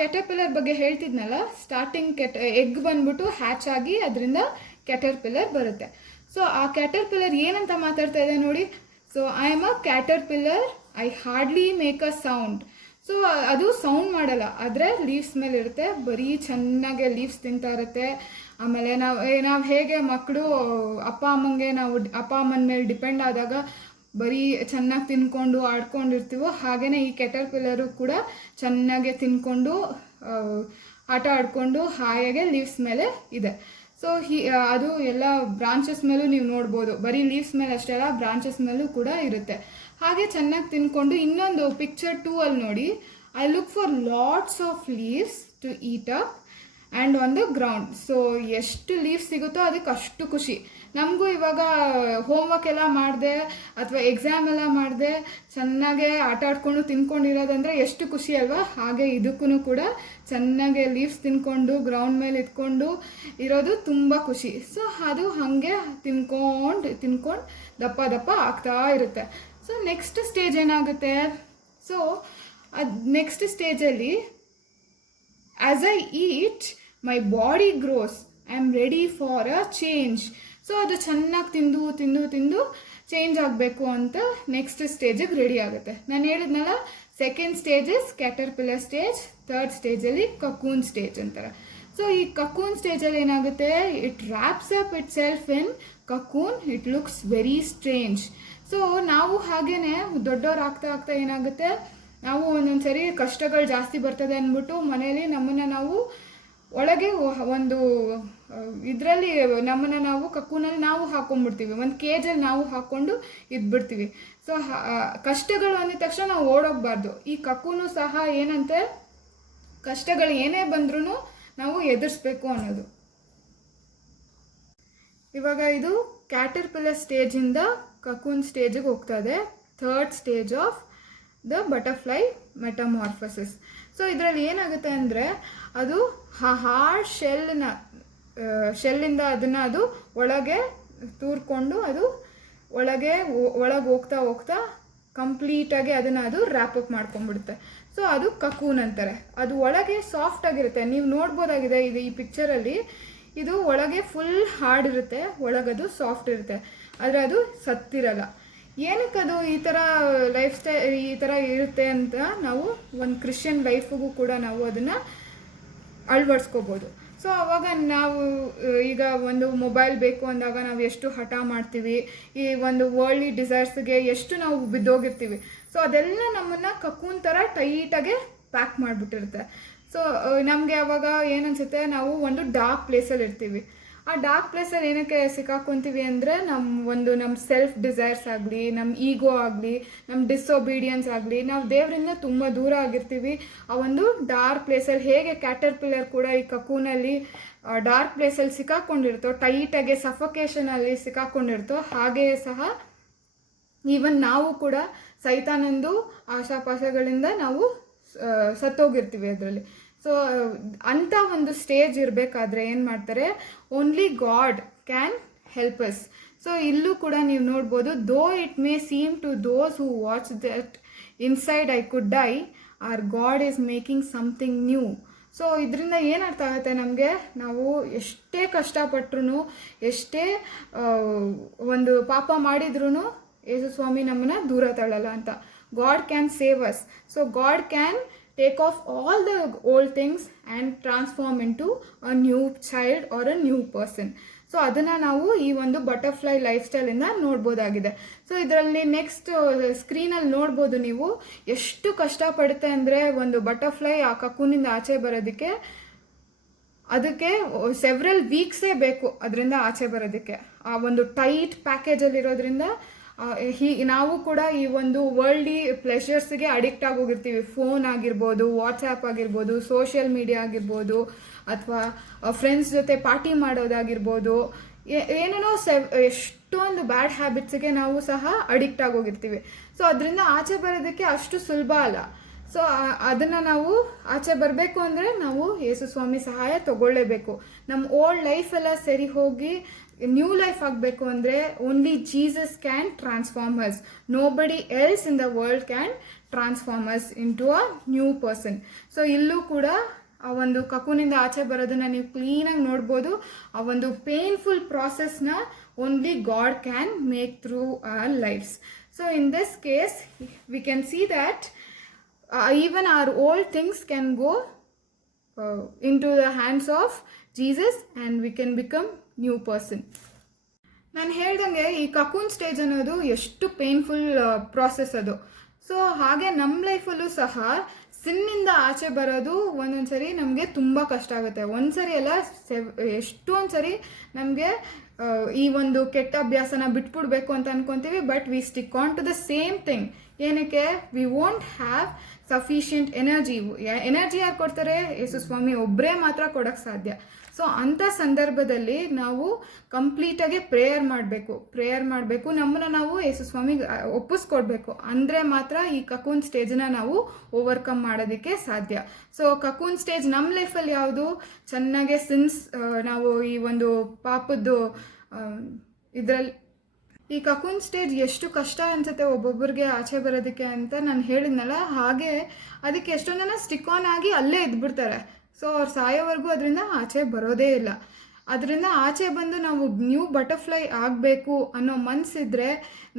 ಕ್ಯಾಟರ್ಪಿಲ್ಲರ್ ಬಗ್ಗೆ ಹೇಳ್ತಿದ್ನಲ್ಲ, ಸ್ಟಾರ್ಟಿಂಗ್ ಎಗ್ ಬಂದ್ಬಿಟ್ಟು ಹ್ಯಾಚ್ ಆಗಿ ಅದರಿಂದ ಕ್ಯಾಟರ್ಪಿಲ್ಲರ್ ಬರುತ್ತೆ. ಸೊ ಆ ಕ್ಯಾಟರ್ಪಿಲ್ಲರ್ ಏನಂತ ಮಾತಾಡ್ತಾ ಇದೆ ನೋಡಿ. So I am a caterpillar, I hardly make a sound. So ಅದು ಸೌಂಡ್ ಮಾಡಲ್ಲ, ಆದರೆ ಲೀವ್ಸ್ ಮೇಲೆ ಇರುತ್ತೆ, ಬರೀ ಚೆನ್ನಾಗೆ ಲೀವ್ಸ್ ತಿಂತಾ ಇರುತ್ತೆ. ಆಮೇಲೆ ನಾವು ಹೇಗೆ ಮಕ್ಕಳು ಅಪ್ಪ ಅಮ್ಮನ ಮೇಲೆ ಡಿಪೆಂಡ್ ಆದಾಗ ಬರೀ ಚೆನ್ನಾಗಿ ತಿನ್ಕೊಂಡು ಆಡ್ಕೊಂಡಿರ್ತೀವೋ, ಹಾಗೆಯೇ ಈ ಕ್ಯಾಟರ್ಪಿಲ್ಲರು ಕೂಡ ಚೆನ್ನಾಗೆ ತಿನ್ಕೊಂಡು ಆಟ ಆಡಿಕೊಂಡು ಹಾಯಾಗೆ ಲೀವ್ಸ್ ಮೇಲೆ ಇದೆ. ಸೊ ಅದು ಎಲ್ಲ ಬ್ರಾಂಚಸ್ ಮೇಲೂ ನೀವು ನೋಡ್ಬೋದು, ಬರೀ ಲೀವ್ಸ್ ಮೇಲೆ ಅಷ್ಟೇ ಅಲ್ಲ, ಬ್ರಾಂಚಸ್ ಮೇಲೂ ಕೂಡ ಇರುತ್ತೆ. ಹಾಗೆ ಚೆನ್ನಾಗಿ ತಿನ್ಕೊಂಡು ಇನ್ನೊಂದು ಪಿಕ್ಚರ್ 2 ಅಲ್ಲಿ ನೋಡಿ, I look for lots of leaves to eat up and on the ground. So ಎಷ್ಟು ಲೀವ್ಸ್ ಸಿಗುತ್ತೋ ಅದಕ್ಕೆ ಅಷ್ಟು ಖುಷಿ. ನಮಗೂ ಇವಾಗ ಹೋಮ್ವರ್ಕ್ ಎಲ್ಲ ಮಾಡಿದೆ ಅಥವಾ ಎಕ್ಸಾಮ್ ಎಲ್ಲ ಮಾಡಿದೆ ಚೆನ್ನಾಗೆ ಆಟ ಆಡ್ಕೊಂಡು ತಿನ್ಕೊಂಡಿರೋದಂದರೆ ಎಷ್ಟು ಖುಷಿ ಅಲ್ವಾ. ಹಾಗೆ ಇದಕ್ಕೂ ಕೂಡ ಚೆನ್ನಾಗೆ ಲೀವ್ಸ್ ತಿನ್ಕೊಂಡು ಗ್ರೌಂಡ್ ಮೇಲೆ ಇಟ್ಕೊಂಡು ಇರೋದು ತುಂಬ ಖುಷಿ. ಸೊ ಅದು ಹಾಗೆ ತಿನ್ಕೊಂಡು ದಪ್ಪ ಆಗ್ತಾ ಇರುತ್ತೆ. ಸೊ ನೆಕ್ಸ್ಟ್ ಸ್ಟೇಜ್ ಏನಾಗುತ್ತೆ, ಸೊ ಅದು ನೆಕ್ಸ್ಟ್ ಸ್ಟೇಜಲ್ಲಿ as I eat my body grows, I am ready for a change. So ಅದು ಚೆನ್ನಾಗಿ ತಿಂದು ಚೇಂಜ್ ಆಗಬೇಕು ಅಂತ ನೆಕ್ಸ್ಟ್ ಸ್ಟೇಜಿಗೆ ರೆಡಿ ಆಗುತ್ತೆ. ನಾನು ಹೇಳಿದ್ನಲ್ಲ, second stage is caterpillar stage, third ಸ್ಟೇಜಲ್ಲಿ ಕಕೂನ್ ಸ್ಟೇಜ್ ಅಂತಾರೆ. ಸೊ ಈ ಕಕೂನ್ ಸ್ಟೇಜಲ್ಲಿ ಏನಾಗುತ್ತೆ, it wraps up it self in cocoon, it looks very strange. So ನಾವು ಹಾಗೇನೆ ದೊಡ್ಡವ್ರು ಆಗ್ತಾ ಏನಾಗುತ್ತೆ, ನಾವು ಒಂದೊಂದು ಸರಿ ಕಷ್ಟಗಳು ಜಾಸ್ತಿ ಬರ್ತದೆ ಅಂದ್ಬಿಟ್ಟು ಮನೇಲಿ ನಮ್ಮನ್ನು ನಾವು ಒಳಗೆ ಒಂದು ಇದರಲ್ಲಿ ನಮ್ಮನ್ನು ನಾವು ಕಕ್ಕೂನಲ್ಲಿ ನಾವು ಹಾಕೊಂಡ್ಬಿಡ್ತೀವಿ, ಒಂದು ಕೇಜಲ್ಲಿ ನಾವು ಹಾಕ್ಕೊಂಡು ಇದ್ಬಿಡ್ತೀವಿ. ಸೊ ಕಷ್ಟಗಳು ಅಂದಿದ ತಕ್ಷಣ ನಾವು ಓಡೋಗ್ಬಾರ್ದು. ಈ ಕಕ್ಕೂನು ಸಹ ಏನಂತೆ, ಕಷ್ಟಗಳು ಏನೇ ಬಂದ್ರೂ ನಾವು ಎದುರಿಸ್ಬೇಕು ಅನ್ನೋದು. ಇವಾಗ ಇದು ಕ್ಯಾಟರ್ಪಿಲ್ಲರ್ ಸ್ಟೇಜಿಂದ ಕಕೂನ್ ಸ್ಟೇಜಿಗೆ ಹೋಗ್ತಾ ಇದೆ, third stage of the butterfly metamorphosis. So ಇದರಲ್ಲಿ ಏನಾಗುತ್ತೆ ಅಂದರೆ, ಅದು ಹಾರ್ಡ್ ಶೆಲ್ಲಿಂದ ಅದನ್ನು ಅದು ಒಳಗೆ ತೂರ್ಕೊಂಡು ಅದು ಒಳಗೆ ಹೋಗ್ತಾ ಕಂಪ್ಲೀಟಾಗಿ ಅದನ್ನು ಅದು ರ್ಯಾಪಪ್ ಮಾಡ್ಕೊಂಡ್ಬಿಡುತ್ತೆ. ಸೊ ಅದು ಕಕೂನ್ ಅಂತಾರೆ. ಅದು ಒಳಗೆ ಸಾಫ್ಟ್ ಆಗಿರುತ್ತೆ, ನೀವು ನೋಡ್ಬೋದಾಗಿದೆ ಇದು ಈ ಪಿಕ್ಚರಲ್ಲಿ. ಇದು ಒಳಗೆ ಫುಲ್ ಹಾರ್ಡ್ ಇರುತ್ತೆ, ಒಳಗದು ಸಾಫ್ಟ್ ಇರುತ್ತೆ, ಆದರೆ ಅದು ಸತ್ತಿರಲ್ಲ. ಏನಕ್ಕದು ಈ ಥರ ಲೈಫ್ ಸ್ಟೈಲ್ ಈ ಥರ ಇರುತ್ತೆ ಅಂತ ನಾವು ಒಂದು ಕ್ರಿಶ್ಚಿಯನ್ ಲೈಫಿಗೂ ಕೂಡ ನಾವು ಅದನ್ನು ಅಳವಡಿಸ್ಕೋಬೋದು. ಸೊ ಆವಾಗ ನಾವು ಈಗ ಒಂದು ಮೊಬೈಲ್ ಬೇಕು ಅಂದಾಗ ನಾವು ಎಷ್ಟು ಹಠ ಮಾಡ್ತೀವಿ, ಈ ಒಂದು ವರ್ಲ್ಡ್ಲಿ ಡಿಸೈರ್ಸ್ಗೆ ಎಷ್ಟು ನಾವು ಬಿದ್ದೋಗಿರ್ತೀವಿ. ಸೊ ಅದೆಲ್ಲ ನಮ್ಮನ್ನು ಕಕೂನ್ ಥರ ಟೈಟಾಗೆ ಪ್ಯಾಕ್ ಮಾಡಿಬಿಟ್ಟಿರುತ್ತೆ. ಸೊ ನಮಗೆ ಆವಾಗ ಏನನ್ಸುತ್ತೆ, ನಾವು ಒಂದು ಡಾರ್ಕ್ ಪ್ಲೇಸಲ್ಲಿ ಇರ್ತೀವಿ. ಆ ಡಾರ್ಕ್ ಪ್ಲೇಸಲ್ಲಿ ಏನಕ್ಕೆ ಸಿಕ್ಕಾಕೊತೀವಿ ಅಂದರೆ, ನಮ್ಮ ಸೆಲ್ಫ್ ಡಿಸೈರ್ಸ್ ಆಗಲಿ, ನಮ್ಮ ಈಗೋ ಆಗಲಿ, ನಮ್ಮ ಡಿಸೊಬೀಡಿಯನ್ಸ್ ಆಗಲಿ, ನಾವು ದೇವರಿಂದ ತುಂಬ ದೂರ ಆಗಿರ್ತೀವಿ. ಆ ಒಂದು ಡಾರ್ಕ್ ಪ್ಲೇಸಲ್ಲಿ ಹೇಗೆ ಕ್ಯಾಟರ್ಪಿಲ್ಲರ್ ಕೂಡ ಈ ಕಕೂನಲ್ಲಿ ಡಾರ್ಕ್ ಪ್ಲೇಸಲ್ಲಿ ಸಿಕ್ಕಾಕೊಂಡಿರ್ತೋ, ಟೈಟಾಗಿ ಸಫೋಕೇಶನಲ್ಲಿ ಸಿಕ್ಕಾಕೊಂಡಿರ್ತೋ, ಹಾಗೆಯೇ ಸಹ ಈವನ್ ನಾವು ಕೂಡ ಸೈತಾನಂದು ಆಶಾಪಾಶಗಳಿಂದ ನಾವು ಸತ್ತೋಗಿರ್ತೀವಿ ಅದರಲ್ಲಿ. ಸೊ ಅಂಥ ಒಂದು ಸ್ಟೇಜ್ ಇರಬೇಕಾದ್ರೆ ಏನು ಮಾಡ್ತಾರೆ, only God can help us. So ಇಲ್ಲೂ ಕೂಡ ನೀವು ನೋಡ್ಬೋದು, though it may seem to those who watch that inside I could die, or God is making something new. So ಇದರಿಂದ ಏನು ಅರ್ಥ ಆಗುತ್ತೆ ನಮಗೆ, ನಾವು ಎಷ್ಟೇ ಕಷ್ಟಪಟ್ಟರು, ಎಷ್ಟೇ ಒಂದು ಪಾಪ ಮಾಡಿದ್ರೂ ಯೇಸು ಸ್ವಾಮಿ ನಮ್ಮನ್ನು ದೂರ ತಳ್ಳಲ್ಲ ಅಂತ. God can save us. So god can take off all the old things and transform into a new child or a new person. So ಅದನ್ನು ನಾವು ಈ ಒಂದು ಬಟರ್ಫ್ಲೈ ಲೈಫ್ ಸ್ಟೈಲಿಂದ ನೋಡ್ಬೋದಾಗಿದೆ. ಸೊ ಇದರಲ್ಲಿ ನೆಕ್ಸ್ಟ್ ಸ್ಕ್ರೀನಲ್ಲಿ ನೋಡ್ಬೋದು ನೀವು, ಎಷ್ಟು ಕಷ್ಟಪಡುತ್ತೆ ಅಂದರೆ ಒಂದು ಬಟರ್ಫ್ಲೈ ಆ ಕಕೂನಿಂದ ಆಚೆ ಬರೋದಕ್ಕೆ. ಅದಕ್ಕೆ ಸೆವ್ರಲ್ ವೀಕ್ಸೇ ಬೇಕು ಅದರಿಂದ ಆಚೆ ಬರೋದಕ್ಕೆ. ಆ ಒಂದು ಟೈಟ್ ಪ್ಯಾಕೇಜಲ್ಲಿರೋದ್ರಿಂದ ನಾವು ಕೂಡ ಈ ಒಂದು ವರ್ಲ್ಡಿ ಪ್ಲೆಷರ್ಸ್ಗೆ ಅಡಿಕ್ಟ್ ಆಗೋಗಿರ್ತೀವಿ. ಫೋನ್ ಆಗಿರ್ಬೋದು, ವಾಟ್ಸ್ಯಾಪ್ ಆಗಿರ್ಬೋದು, ಸೋಷಿಯಲ್ ಮೀಡಿಯಾ ಆಗಿರ್ಬೋದು, ಅಥವಾ ಫ್ರೆಂಡ್ಸ್ ಜೊತೆ ಪಾರ್ಟಿ ಮಾಡೋದಾಗಿರ್ಬೋದು, ಏನೇನೋ ಎಷ್ಟೊಂದು ಬ್ಯಾಡ್ ಹ್ಯಾಬಿಟ್ಸ್ಗೆ ನಾವು ಸಹ ಅಡಿಕ್ಟ್ ಆಗೋಗಿರ್ತೀವಿ. ಸೊ ಅದರಿಂದ ಆಚೆ ಬರೋದಕ್ಕೆ ಅಷ್ಟು ಸುಲಭ ಅಲ್ಲ. ಸೊ ಅದನ್ನು ನಾವು ಆಚೆ ಬರಬೇಕು ಅಂದರೆ ನಾವು ಯೇಸು ಸ್ವಾಮಿ ಸಹಾಯ ತಗೊಳ್ಳೇಬೇಕು. ನಮ್ಮ ಓಲ್ಡ್ ಲೈಫ್ ಎಲ್ಲ ಸರಿ ಹೋಗಿ ನ್ಯೂ ಲೈಫ್ ಆಗಬೇಕು ಅಂದರೆ only Jesus can transform us. Nobody else in the world can transform us into a new person. So ಇಲ್ಲೂ ಕೂಡ ಆ ಒಂದು ಕಕೂನಿಂದ ಆಚೆ ಬರೋದನ್ನ ನೀವು ಕ್ಲೀನಾಗಿ ನೋಡ್ಬೋದು. ಆ ಒಂದು ಪೇನ್ಫುಲ್ ಪ್ರಾಸೆಸ್ನ only God can make through our lives. So in this case we can see that even our old things can go into the hands of Jesus and we can become new person. ನಾನು ಹೇಳ್ದಂಗೆ ಈ cocoon stage ಅನ್ನೋದು ಎಷ್ಟು painful process ಅದು. So ಹಾಗೆ ನಮ್ಮ ಲೈಫಲ್ಲೂ ಸಹ ಸಿನ್ನಿಂದ ಆಚೆ ಬರೋದು ಒಂದೊಂದ್ಸರಿ ನಮಗೆ ತುಂಬ ಕಷ್ಟ ಆಗುತ್ತೆ. ಒಂದ್ಸರಿ ಅಲ್ಲ, ಎಷ್ಟೊಂದು ಸರಿ ನಮಗೆ ಈ ಒಂದು ಕೆಟ್ಟ ಅಭ್ಯಾಸನ ಬಿಟ್ಬಿಡ್ಬೇಕು ಅಂತ ಅನ್ಕೊಂತೀವಿ. But we stick on to the same thing. ಏನಕ್ಕೆ? We won't have sufficient energy. ಯಾರು ಕೊಡ್ತಾರೆ? ಯೇಸು ಸ್ವಾಮಿ ಒಬ್ಬರೇ ಮಾತ್ರ ಕೊಡೋಕ್ಕೆ ಸಾಧ್ಯ. ಸೊ ಅಂಥ ಸಂದರ್ಭದಲ್ಲಿ ನಾವು ಕಂಪ್ಲೀಟಾಗಿ ಪ್ರೇಯರ್ ಮಾಡಬೇಕು. ನಮ್ಮನ್ನು ನಾವು ಯೇಸು ಸ್ವಾಮಿಗೆ ಒಪ್ಪಿಸ್ಕೊಡ್ಬೇಕು. ಅಂದರೆ ಮಾತ್ರ ಈ ಕಕೂನ್ ಸ್ಟೇಜನ್ನ ನಾವು ಓವರ್ಕಮ್ ಮಾಡೋದಕ್ಕೆ ಸಾಧ್ಯ. ಸೊ ಕಕೂನ್ ಸ್ಟೇಜ್ ನಮ್ಮ ಲೈಫಲ್ಲಿ ಯಾವುದು? ಚೆನ್ನಾಗೆ ಸಿನ್ಸ್ ನಾವು ಈ ಒಂದು ಪಾಪದ್ದು ಇದರಲ್ಲಿ ಈ ಕಕೂನ್ ಸ್ಟೇಜ್ ಎಷ್ಟು ಕಷ್ಟ ಅನ್ಸುತ್ತೆ ಒಬ್ಬೊಬ್ಬರಿಗೆ ಆಚೆ ಬರೋದಕ್ಕೆ ಅಂತ ನಾನು ಹೇಳಿದ್ನಲ್ಲ. ಹಾಗೆ ಅದಕ್ಕೆ ಎಷ್ಟೊಂದು ಜನ ಸ್ಟಿಕ್ ಆನ್ ಆಗಿ ಅಲ್ಲೇ ಇದ್ಬಿಡ್ತಾರೆ. ಸೊ ಅವ್ರು ಸಾಯೋವರೆಗೂ ಅದರಿಂದ ಆಚೆ ಬರೋದೇ ಇಲ್ಲ. ಅದರಿಂದ ಆಚೆ ಬಂದು ನಾವು ನ್ಯೂ ಬಟರ್ಫ್ಲೈ ಆಗಬೇಕು ಅನ್ನೋ ಮನಸ್ಸಿದ್ರೆ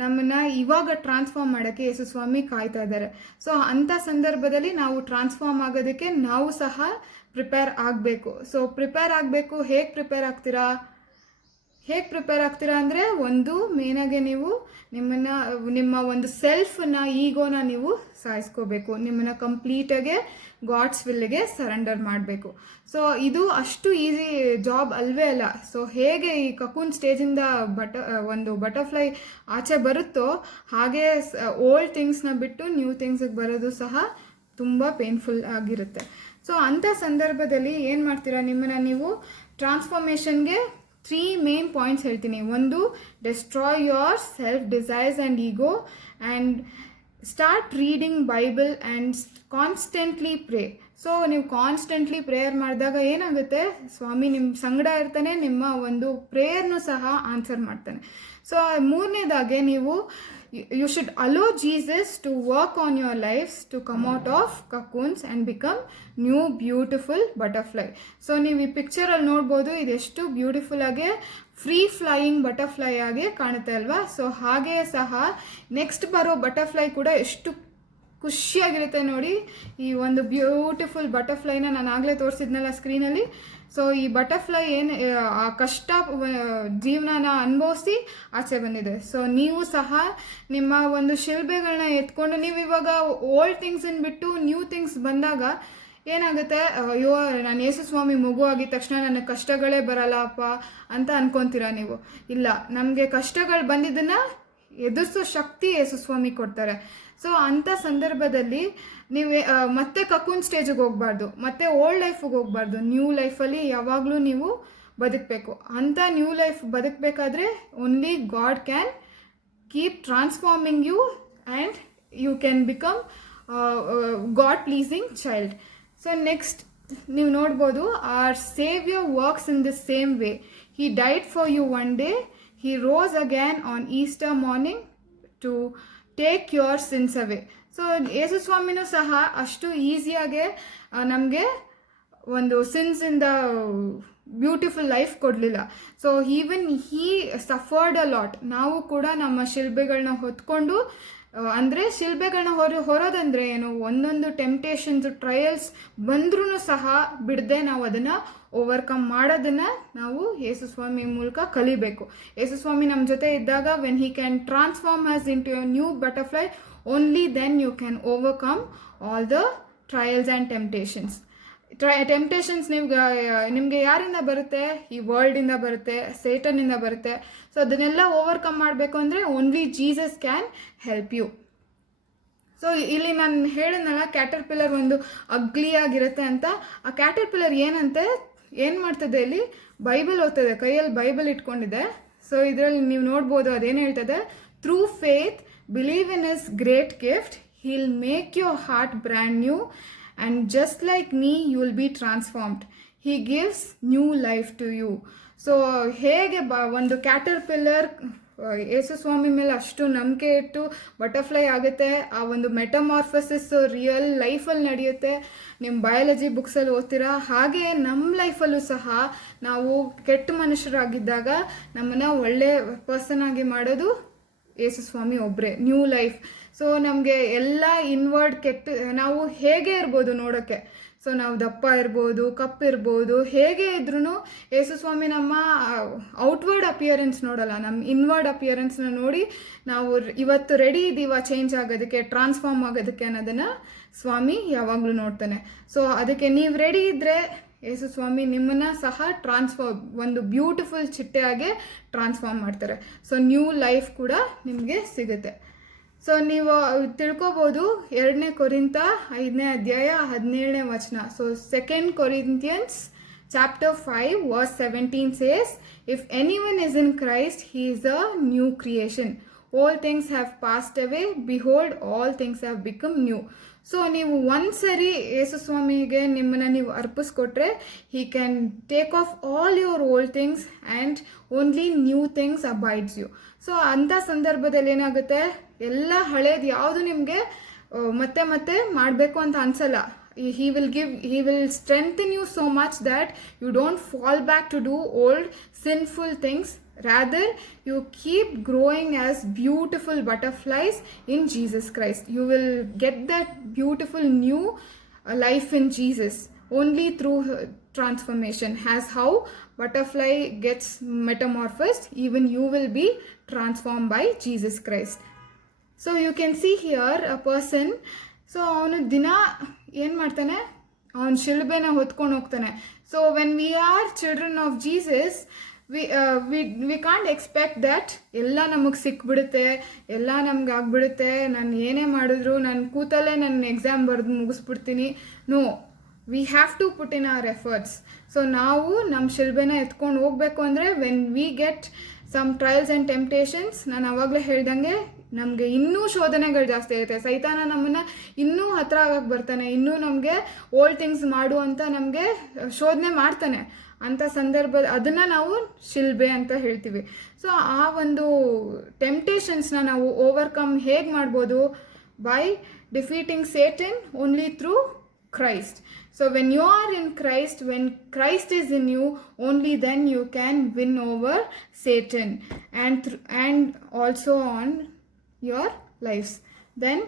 ನಮ್ಮನ್ನು ಇವಾಗ ಟ್ರಾನ್ಸ್ಫಾರ್ಮ್ ಮಾಡೋಕ್ಕೆ ಯೇಸು ಸ್ವಾಮಿ ಕಾಯ್ತಾ ಇದ್ದಾರೆ. ಸೊ ಅಂಥ ಸಂದರ್ಭದಲ್ಲಿ ನಾವು ಟ್ರಾನ್ಸ್ಫಾರ್ಮ್ ಆಗೋದಕ್ಕೆ ನಾವು ಸಹ ಪ್ರಿಪೇರ್ ಆಗಬೇಕು. ಸೊ ಪ್ರಿಪೇರ್ ಆಗಬೇಕು. ಹೇಗೆ ಪ್ರಿಪೇರ್ ಆಗ್ತೀರಾ ಅಂದರೆ, ಒಂದು ಮೇನಾಗೆ ನೀವು ನಿಮ್ಮ ಒಂದು ಸೆಲ್ಫನ್ನ, ಈಗೋನ ನೀವು ಸಾಯಿಸ್ಕೋಬೇಕು. ನಿಮ್ಮನ್ನು ಕಂಪ್ಲೀಟಾಗೆ ಗಾಡ್ಸ್ ವಿಲ್ಗೆ ಸರೆಂಡರ್ ಮಾಡಬೇಕು. ಸೊ ಇದು ಅಷ್ಟು ಈಸಿ ಜಾಬ್ ಅಲ್ವೇ ಅಲ್ಲ. ಸೊ ಹೇಗೆ ಈ ಕಕೂನ್ ಸ್ಟೇಜಿಂದ ಒಂದು ಬಟರ್ಫ್ಲೈ ಆಚೆ ಬರುತ್ತೋ ಹಾಗೆ ಓಲ್ಡ್ ಥಿಂಗ್ಸ್ನ ಬಿಟ್ಟು ನ್ಯೂ ಥಿಂಗ್ಸಿಗೆ ಬರೋದು ಸಹ ತುಂಬ ಪೇನ್ಫುಲ್ ಆಗಿರುತ್ತೆ. ಸೊ ಅಂಥ ಸಂದರ್ಭದಲ್ಲಿ ಏನು ಮಾಡ್ತೀರಾ? ನಿಮ್ಮನ್ನು ನೀವು ಟ್ರಾನ್ಸ್ಫಾರ್ಮೇಷನ್ಗೆ 3 ಮೇನ್ ಪಾಯಿಂಟ್ಸ್ ಹೇಳ್ತೀನಿ. ಒಂದು, destroy your self desires and ego and start reading Bible and constantly pray. So ನೀವು ಕಾನ್ಸ್ಟೆಂಟ್ಲಿ ಪ್ರೇಯರ್ ಮಾಡಿದಾಗ ಏನಾಗುತ್ತೆ? ಸ್ವಾಮಿ ನಿಮ್ಮ ಸಂಗಡ ಇರ್ತಾನೆ, ನಿಮ್ಮ ಒಂದು ಪ್ರೇಯರ್ನೂ ಸಹ ಆನ್ಸರ್ ಮಾಡ್ತಾನೆ. ಸೊ ಮೂರನೇದಾಗೆ ನೀವು you should allow Jesus to work on your lives to come out of cocoons and become new beautiful butterfly. So ನೀವು ಈ ಪಿಕ್ಚರಲ್ಲಿ ನೋಡ್ಬೋದು, ಇದೆಷ್ಟು ಬ್ಯೂಟಿಫುಲ್ ಆಗಿ ಫ್ರೀ ಫ್ಲೈಯಿಂಗ್ ಬಟರ್ಫ್ಲೈ ಆಗಿ ಕಾಣುತ್ತೆ ಅಲ್ವಾ? ಸೊ ಹಾಗೆ ಸಹ ನೆಕ್ಸ್ಟ್ ಬರೋ ಬಟರ್ಫ್ಲೈ ಕೂಡ ಎಷ್ಟು ಖುಷಿಯಾಗಿರುತ್ತೆ ನೋಡಿ. ಈ ಒಂದು ಬ್ಯೂಟಿಫುಲ್ ಬಟರ್ಫ್ಲೈನ ನಾನು ಆಗಲೇ ತೋರಿಸಿದ್ನಲ್ಲ ಸ್ಕ್ರೀನಲ್ಲಿ. ಸೊ ಈ ಬಟರ್ಫ್ಲೈ ಏನು ಆ ಕಷ್ಟ ಜೀವನನ ಅನುಭವಿಸಿ ಆಚೆ ಬಂದಿದೆ. ಸೊ ನೀವು ಸಹ ನಿಮ್ಮ ಒಂದು ಶಿಲ್ಬೆಗಳನ್ನ ಎತ್ಕೊಂಡು ನೀವು ಇವಾಗ ಓಲ್ಡ್ ಥಿಂಗ್ಸನ್ನು ಬಿಟ್ಟು ನ್ಯೂ ಥಿಂಗ್ಸ್ ಬಂದಾಗ ಏನಾಗುತ್ತೆ? ಅಯ್ಯೋ, ನಾನು ಯೇಸು ಸ್ವಾಮಿ ಮಗು ಆಗಿದ ತಕ್ಷಣ ನನಗೆ ಕಷ್ಟಗಳೇ ಬರಲ್ಲಪ್ಪ ಅಂತ ಅನ್ಕೊತೀರಾ ನೀವು. ಇಲ್ಲ, ನಮಗೆ ಕಷ್ಟಗಳು ಬಂದಿದ್ದನ್ನು ಎದುರಿಸೋ ಶಕ್ತಿ ಯೇಸು ಸ್ವಾಮಿ ಕೊಡ್ತಾರೆ. ಸೊ ಅಂಥ ಸಂದರ್ಭದಲ್ಲಿ ನೀವು ಮತ್ತೆ ಕಕೂನ್ ಸ್ಟೇಜಿಗೆ ಹೋಗಬಾರ್ದು, ಮತ್ತೆ ಓಲ್ಡ್ ಲೈಫಿಗೆ ಹೋಗಬಾರ್ದು. ನ್ಯೂ ಲೈಫಲ್ಲಿ ಯಾವಾಗಲೂ ನೀವು ಬದುಕಬೇಕು. ಅಂಥ ನ್ಯೂ ಲೈಫ್ ಬದುಕಬೇಕಾದ್ರೆ only God can keep transforming you and you can become God pleasing child. So next ನೀವು ನೋಡ್ಬೋದು, our saviour works in the same way. He died for you one day, he rose again on Easter morning to take your sins away. So Yesu ಸ್ವಾಮಿನೂ ಸಹ ಅಷ್ಟು ಈಸಿಯಾಗೆ ನಮಗೆ ಒಂದು ಸಿನ್ಸಿಂದ beautiful life ಕೊಡಲಿಲ್ಲ. So even he suffered a lot. ನಾವು ಕೂಡ ನಮ್ಮ ಶಿಲ್ಬೆಗಳನ್ನ ಹೊತ್ಕೊಂಡು, ಅಂದರೆ ಶಿಲ್ಬೆಗಳನ್ನ ಹೊರೋದಂದರೆ ಏನು? ಒಂದೊಂದು ಟೆಂಪ್ಟೇಷನ್ಸ್, ಟ್ರಯಲ್ಸ್ ಬಂದ್ರೂ ಸಹ ಬಿಡದೆ ನಾವು ಅದನ್ನು ಓವರ್ಕಮ್ ಮಾಡೋದನ್ನು ನಾವು ಯೇಸು ಸ್ವಾಮಿ ಮೂಲಕ ಕಲಿಬೇಕು. ಯೇಸು ಸ್ವಾಮಿ ನಮ್ಮ ಜೊತೆ ಇದ್ದಾಗ, when he can transform us into a new butterfly, only then you can overcome all the trials and temptations. Temptations ನಿಮಗೆ ಯಾರಿಂದ ಬರುತ್ತೆ? ಈ ವರ್ಲ್ಡಿಂದ ಬರುತ್ತೆ, ಸೇಟನಿಂದ ಬರುತ್ತೆ. ಸೊ ಅದನ್ನೆಲ್ಲ ಓವರ್ಕಮ್ ಮಾಡಬೇಕು ಅಂದರೆ only Jesus can help you. So ಇಲ್ಲಿ ನಾನು ಹೇಳಿದ್ನಲ್ಲ, ಕ್ಯಾಟರ್ಪಿಲ್ಲರ್ ಒಂದು ಅಗ್ಲಿಯಾಗಿರುತ್ತೆ ಅಂತ. ಆ ಕ್ಯಾಟರ್ಪಿಲ್ಲರ್ ಏನು ಮಾಡ್ತದೆ, ಇಲ್ಲಿ ಬೈಬಲ್ ಓದ್ತದೆ, ಕೈಯಲ್ಲಿ ಬೈಬಲ್ ಇಟ್ಕೊಂಡಿದೆ. ಸೊ ಇದರಲ್ಲಿ ನೀವು ನೋಡ್ಬೋದು ಅದೇನು ಹೇಳ್ತದೆ, through faith believe in his great gift, he'll make your heart brand new and just like me you will be transformed. He gives new life to you. So ಹೇಗೆ ಒಂದು caterpillar ಯೇಸು ಸ್ವಾಮಿ ಮೇಲೆ ಅಷ್ಟು ನಂಬಿಕೆ ಇಟ್ಟು ಬಟರ್ಫ್ಲೈ ಆಗುತ್ತೆ, ಆ ಒಂದು ಮೆಟಮಾರ್ಫಸಿಸ್ ರಿಯಲ್ ಲೈಫಲ್ಲಿ ನಡೆಯುತ್ತೆ, ನಿಮ್ಮ ಬಯಾಲಜಿ ಬುಕ್ಸಲ್ಲಿ ಓದ್ತೀರಾ. ಹಾಗೆ ನಮ್ಮ ಲೈಫಲ್ಲೂ ಸಹ ನಾವು ಕೆಟ್ಟ ಮನುಷ್ಯರಾಗಿದ್ದಾಗ ನಮ್ಮನ್ನು ಒಳ್ಳೆ ಪರ್ಸನ್ ಆಗಿ ಮಾಡೋದು ಯೇಸು ಸ್ವಾಮಿ ಒಬ್ಬರೇ, ನ್ಯೂ ಲೈಫ್. ಸೊ ನಮಗೆ ಎಲ್ಲ ಇನ್ವರ್ಡ್ ನಾವು ಹೇಗೆ ಇರ್ಬೋದು ನೋಡೋಕ್ಕೆ. ಸೊ ನಾವು ದಪ್ಪ ಇರ್ಬೋದು, ಕಪ್ಪಿರ್ಬೋದು, ಹೇಗೆ ಇದ್ರೂ ಯೇಸು ಸ್ವಾಮಿ ನಮ್ಮ ಔಟ್ವರ್ಡ್ ಅಪಿಯರೆನ್ಸ್ ನೋಡಲ್ಲ, ನಮ್ಮ ಇನ್ವರ್ಡ್ ಅಪಿಯರೆನ್ಸ್ನ ನೋಡಿ ನಾವು ಇವತ್ತು ರೆಡಿ ಇದ್ದೀವ ಚೇಂಜ್ ಆಗೋದಕ್ಕೆ, ಟ್ರಾನ್ಸ್ಫಾರ್ಮ್ ಆಗೋದಕ್ಕೆ ಅನ್ನೋದನ್ನು ಸ್ವಾಮಿ ಯಾವಾಗಲೂ ನೋಡ್ತಾನೆ. ಸೊ ಅದಕ್ಕೆ ನೀವು ರೆಡಿ ಇದ್ದರೆ ಯೇಸು ಸ್ವಾಮಿ ನಿಮ್ಮನ್ನು ಸಹ ಒಂದು ಬ್ಯೂಟಿಫುಲ್ ಚಿಟ್ಟೆಯಾಗೆ ಟ್ರಾನ್ಸ್ಫಾರ್ಮ್ ಮಾಡ್ತಾರೆ. ಸೊ ನ್ಯೂ ಲೈಫ್ ಕೂಡ ನಿಮಗೆ ಸಿಗುತ್ತೆ. ಸೊ ನೀವು ತಿಳ್ಕೊಬೋದು 2 ಕೊರಿಂಥ 5ನೇ ಅಧ್ಯಾಯ 17ನೇ ವಚನ. So 2 Corinthians chapter 5 verse 17 says, if anyone is in Christ, he is a new creation. All things have passed away, behold all things have become new. So ನೀವು ಒಂದ್ಸರಿ ಯೇಸು ಸ್ವಾಮಿಗೆ ನಿಮ್ಮನ್ನು ನೀವು ಅರ್ಪಿಸ್ಕೊಟ್ರೆ, he can take off all your old things and only new things abides you. So ಅಂಥ ಸಂದರ್ಭದಲ್ಲಿ ಏನಾಗುತ್ತೆ, ಎಲ್ಲ ಹಳೇದು ಯಾವುದು ನಿಮಗೆ ಮತ್ತೆ ಮತ್ತೆ ಮಾಡಬೇಕು ಅಂತ ಅನ್ಸಲ್ಲ. he will strengthen you so much that you don't fall back to do old sinful things. Rather, you keep growing as beautiful butterflies in Jesus Christ. You will get that beautiful new life in Jesus only through transformation. As how butterfly gets metamorphosed, even you will be transformed by Jesus Christ. So you can see here a person. So ಅವನು ದಿನ ಏನು ಮಾಡ್ತಾನೆ, ಅವನ ಶಿಲ್ಬೆನ ಹೊತ್ಕೊಂಡು ಹೋಗ್ತಾನೆ. So when we are children of Jesus, we can't expect that ಎಲ್ಲ ನಮಗೆ ಸಿಕ್ಬಿಡುತ್ತೆ, ಎಲ್ಲ ನಮ್ಗೆ ಆಗ್ಬಿಡುತ್ತೆ, ನಾನು ಏನೇ ಮಾಡಿದ್ರು ನಾನು ಕೂತಲ್ಲೇ ನನ್ನ ಎಕ್ಸಾಮ್ ಬರೆದು ಮುಗಿಸ್ಬಿಡ್ತೀನಿ. No, we have to put in our efforts. So ನಾವು ನಮ್ಮ ಶಿಲ್ಬೆನ ಎತ್ಕೊಂಡು ಹೋಗಬೇಕು ಅಂದರೆ when we get some trials and temptations, ನಾನು ಆವಾಗಲೇ ಹೇಳ್ದಂಗೆ ನಮಗೆ ಇನ್ನೂ ಶೋಧನೆಗಳು ಜಾಸ್ತಿ ಆಗುತ್ತೆ. ಸೈತಾನ ನಮ್ಮನ್ನು ಇನ್ನೂ ಹತ್ರ ಆಗಕ್ಕೆ ಬರ್ತಾನೆ, ಇನ್ನೂ ನಮಗೆ ಓಲ್ಡ್ ಥಿಂಗ್ಸ್ ಮಾಡು ಅಂತ ನಮಗೆ ಶೋಧನೆ ಮಾಡ್ತಾನೆ. ಅಂಥ ಸಂದರ್ಭ ಅದನ್ನು ನಾವು ಶಿಲ್ಬೆ ಅಂತ ಹೇಳ್ತೀವಿ. ಸೊ ಆ ಒಂದು ಟೆಂಪ್ಟೇಷನ್ಸ್ನ ನಾವು ಓವರ್ಕಮ್ ಹೇಗೆ ಮಾಡ್ಬೋದು? By defeating Satan only through Christ. So when you are in Christ, when Christ is in you, only then you can win over Satan and also on your lives. Then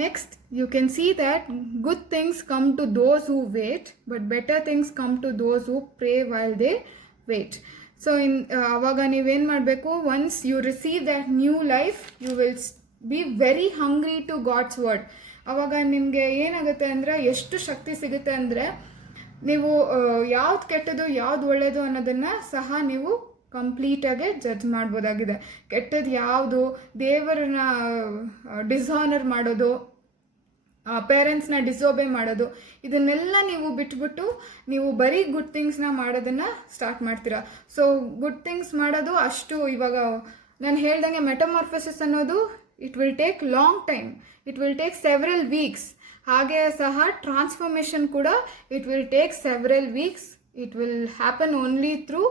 next you can see that good things come to those who wait, but better things come to those who pray while they wait. So in awaga ನೀವೇನು ಮಾಡಬೇಕು, once you receive that new life, you will be very hungry to God's word. ಆವಾಗ ನಿಮಗೆ ಏನಾಗುತ್ತೆ ಅಂದರೆ, ಎಷ್ಟು ಶಕ್ತಿ ಸಿಗುತ್ತೆ ಅಂದರೆ, ನೀವು ಯಾವ್ದು ಕೆಟ್ಟದು ಯಾವ್ದು ಒಳ್ಳೆಯದು ಅನ್ನೋದನ್ನು ಸಹ ನೀವು ಕಂಪ್ಲೀಟಾಗಿ ಜಡ್ಜ್ ಮಾಡ್ಬೋದಾಗಿದೆ. ಕೆಟ್ಟದ್ದು ಯಾವುದು, ದೇವರನ್ನ ಡಿಸಾನರ್ ಮಾಡೋದು, ಪೇರೆಂಟ್ಸ್ನ ಡಿಸೋಬೆ ಮಾಡೋದು, ಇದನ್ನೆಲ್ಲ ನೀವು ಬಿಟ್ಬಿಟ್ಟು ನೀವು ಬರೀ ಗುಡ್ ಥಿಂಗ್ಸ್ನ ಮಾಡೋದನ್ನು ಸ್ಟಾರ್ಟ್ ಮಾಡ್ತೀರಾ. ಸೊ ಗುಡ್ ಥಿಂಗ್ಸ್ ಮಾಡೋದು ಅಷ್ಟು, ಇವಾಗ ನಾನು ಹೇಳ್ದಂಗೆ ಮೆಟಮಾರ್ಫಸಿಸ್ ಅನ್ನೋದು it will take long time, it will take several weeks. ಹಾಗೆ ಸಹ ಟ್ರಾನ್ಸ್ಫಾರ್ಮೇಷನ್ ಕೂಡ it will take several weeks. It will happen only through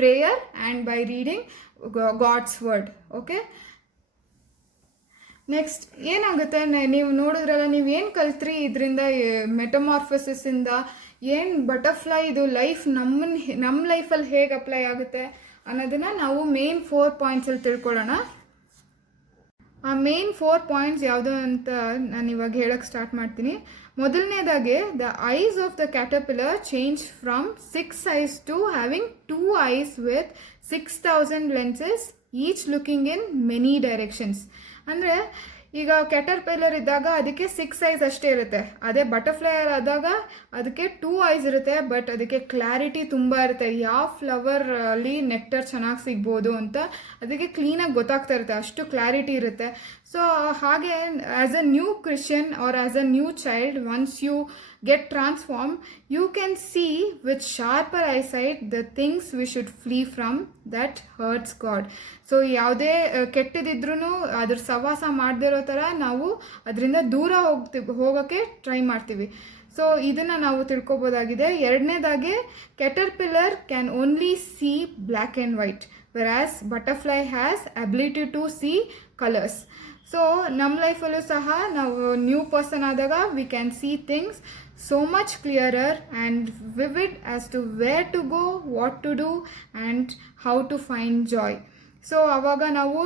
prayer and by reading God's word. Okay, next ಏನಾಗುತ್ತೆ, ನೀವು ನೋಡಿದ್ರಲ್ಲ, ನೀವೇನು ಕಲ್ತ್ರಿ ಇದರಿಂದ, ಮೆಟಮಾರ್ಫಸಿಸಿಂದ ಏನು ಬಟರ್ಫ್ಲೈ ಇದು ಲೈಫ್ ನಮ್ಮ ಲೈಫಲ್ಲಿ ಹೇಗೆ ಅಪ್ಲೈ ಆಗುತ್ತೆ ಅನ್ನೋದನ್ನು ನಾವು ಮೇನ್ 4 ಪಾಯಿಂಟ್ಸಲ್ಲಿ ತಿಳ್ಕೊಳ್ಳೋಣ. ಆ ಮೇನ್ 4 ಪಾಯಿಂಟ್ಸ್ ಯಾವುದು ಅಂತ ನಾನು ಇವಾಗ ಹೇಳಕ್ಕೆ ಸ್ಟಾರ್ಟ್ ಮಾಡ್ತೀನಿ. ಮೊದಲನೇದಾಗಿ, the eyes of the caterpillar change from 6 eyes to having 2 eyes with 6000 lenses each looking in many directions. ಅಂದರೆ ಈಗ ಕ್ಯಾಟರ್ಪಿಲ್ಲರ್ ಇದ್ದಾಗ ಅದಕ್ಕೆ 6 ಐಸ್ ಅಷ್ಟೇ ಇರುತ್ತೆ. ಅದೇ ಬಟರ್ಫ್ಲೈ ಆದಾಗ ಅದಕ್ಕೆ 2 ಐಸ್ ಇರುತ್ತೆ, ಬಟ್ ಅದಕ್ಕೆ ಕ್ಲಾರಿಟಿ ತುಂಬ ಇರುತ್ತೆ. ಯಾವ ಫ್ಲವರ್ ಅಲ್ಲಿ ನೆಕ್ಟರ್ ಚೆನ್ನಾಗಿ ಸಿಗ್ಬೋದು ಅಂತ ಅದಕ್ಕೆ ಕ್ಲೀನಾಗಿ ಗೊತ್ತಾಗ್ತಾ ಇರುತ್ತೆ, ಅಷ್ಟು ಕ್ಲಾರಿಟಿ ಇರುತ್ತೆ. ಸೊ ಹಾಗೆ as a new Christian or as a new child, once you get transformed, you can see with sharper eyesight the things we should flee from that hurts God. So ಯಾವುದೇ ಕೆಟ್ಟದಿದ್ರೂ ಅದ್ರ ಸವಾಸ ಮಾಡದಿರೋ ಥರ ನಾವು ಅದರಿಂದ ದೂರ ಹೋಗೋಕ್ಕೆ try ಮಾಡ್ತೀವಿ. So ಇದನ್ನು ನಾವು ತಿಳ್ಕೊಬೋದಾಗಿದೆ. ಎರಡನೇದಾಗಿ caterpillar can only see black and white, versus butterfly has ability to see colours. So ನಮ್ಮ ಲೈಫಲ್ಲೂ ಸಹ ನಾವು ನ್ಯೂ ಪರ್ಸನ್ ಆದಾಗ we can see things so much clearer and vivid as to where to go, what to do and how to find joy. So ಆವಾಗ ನಾವು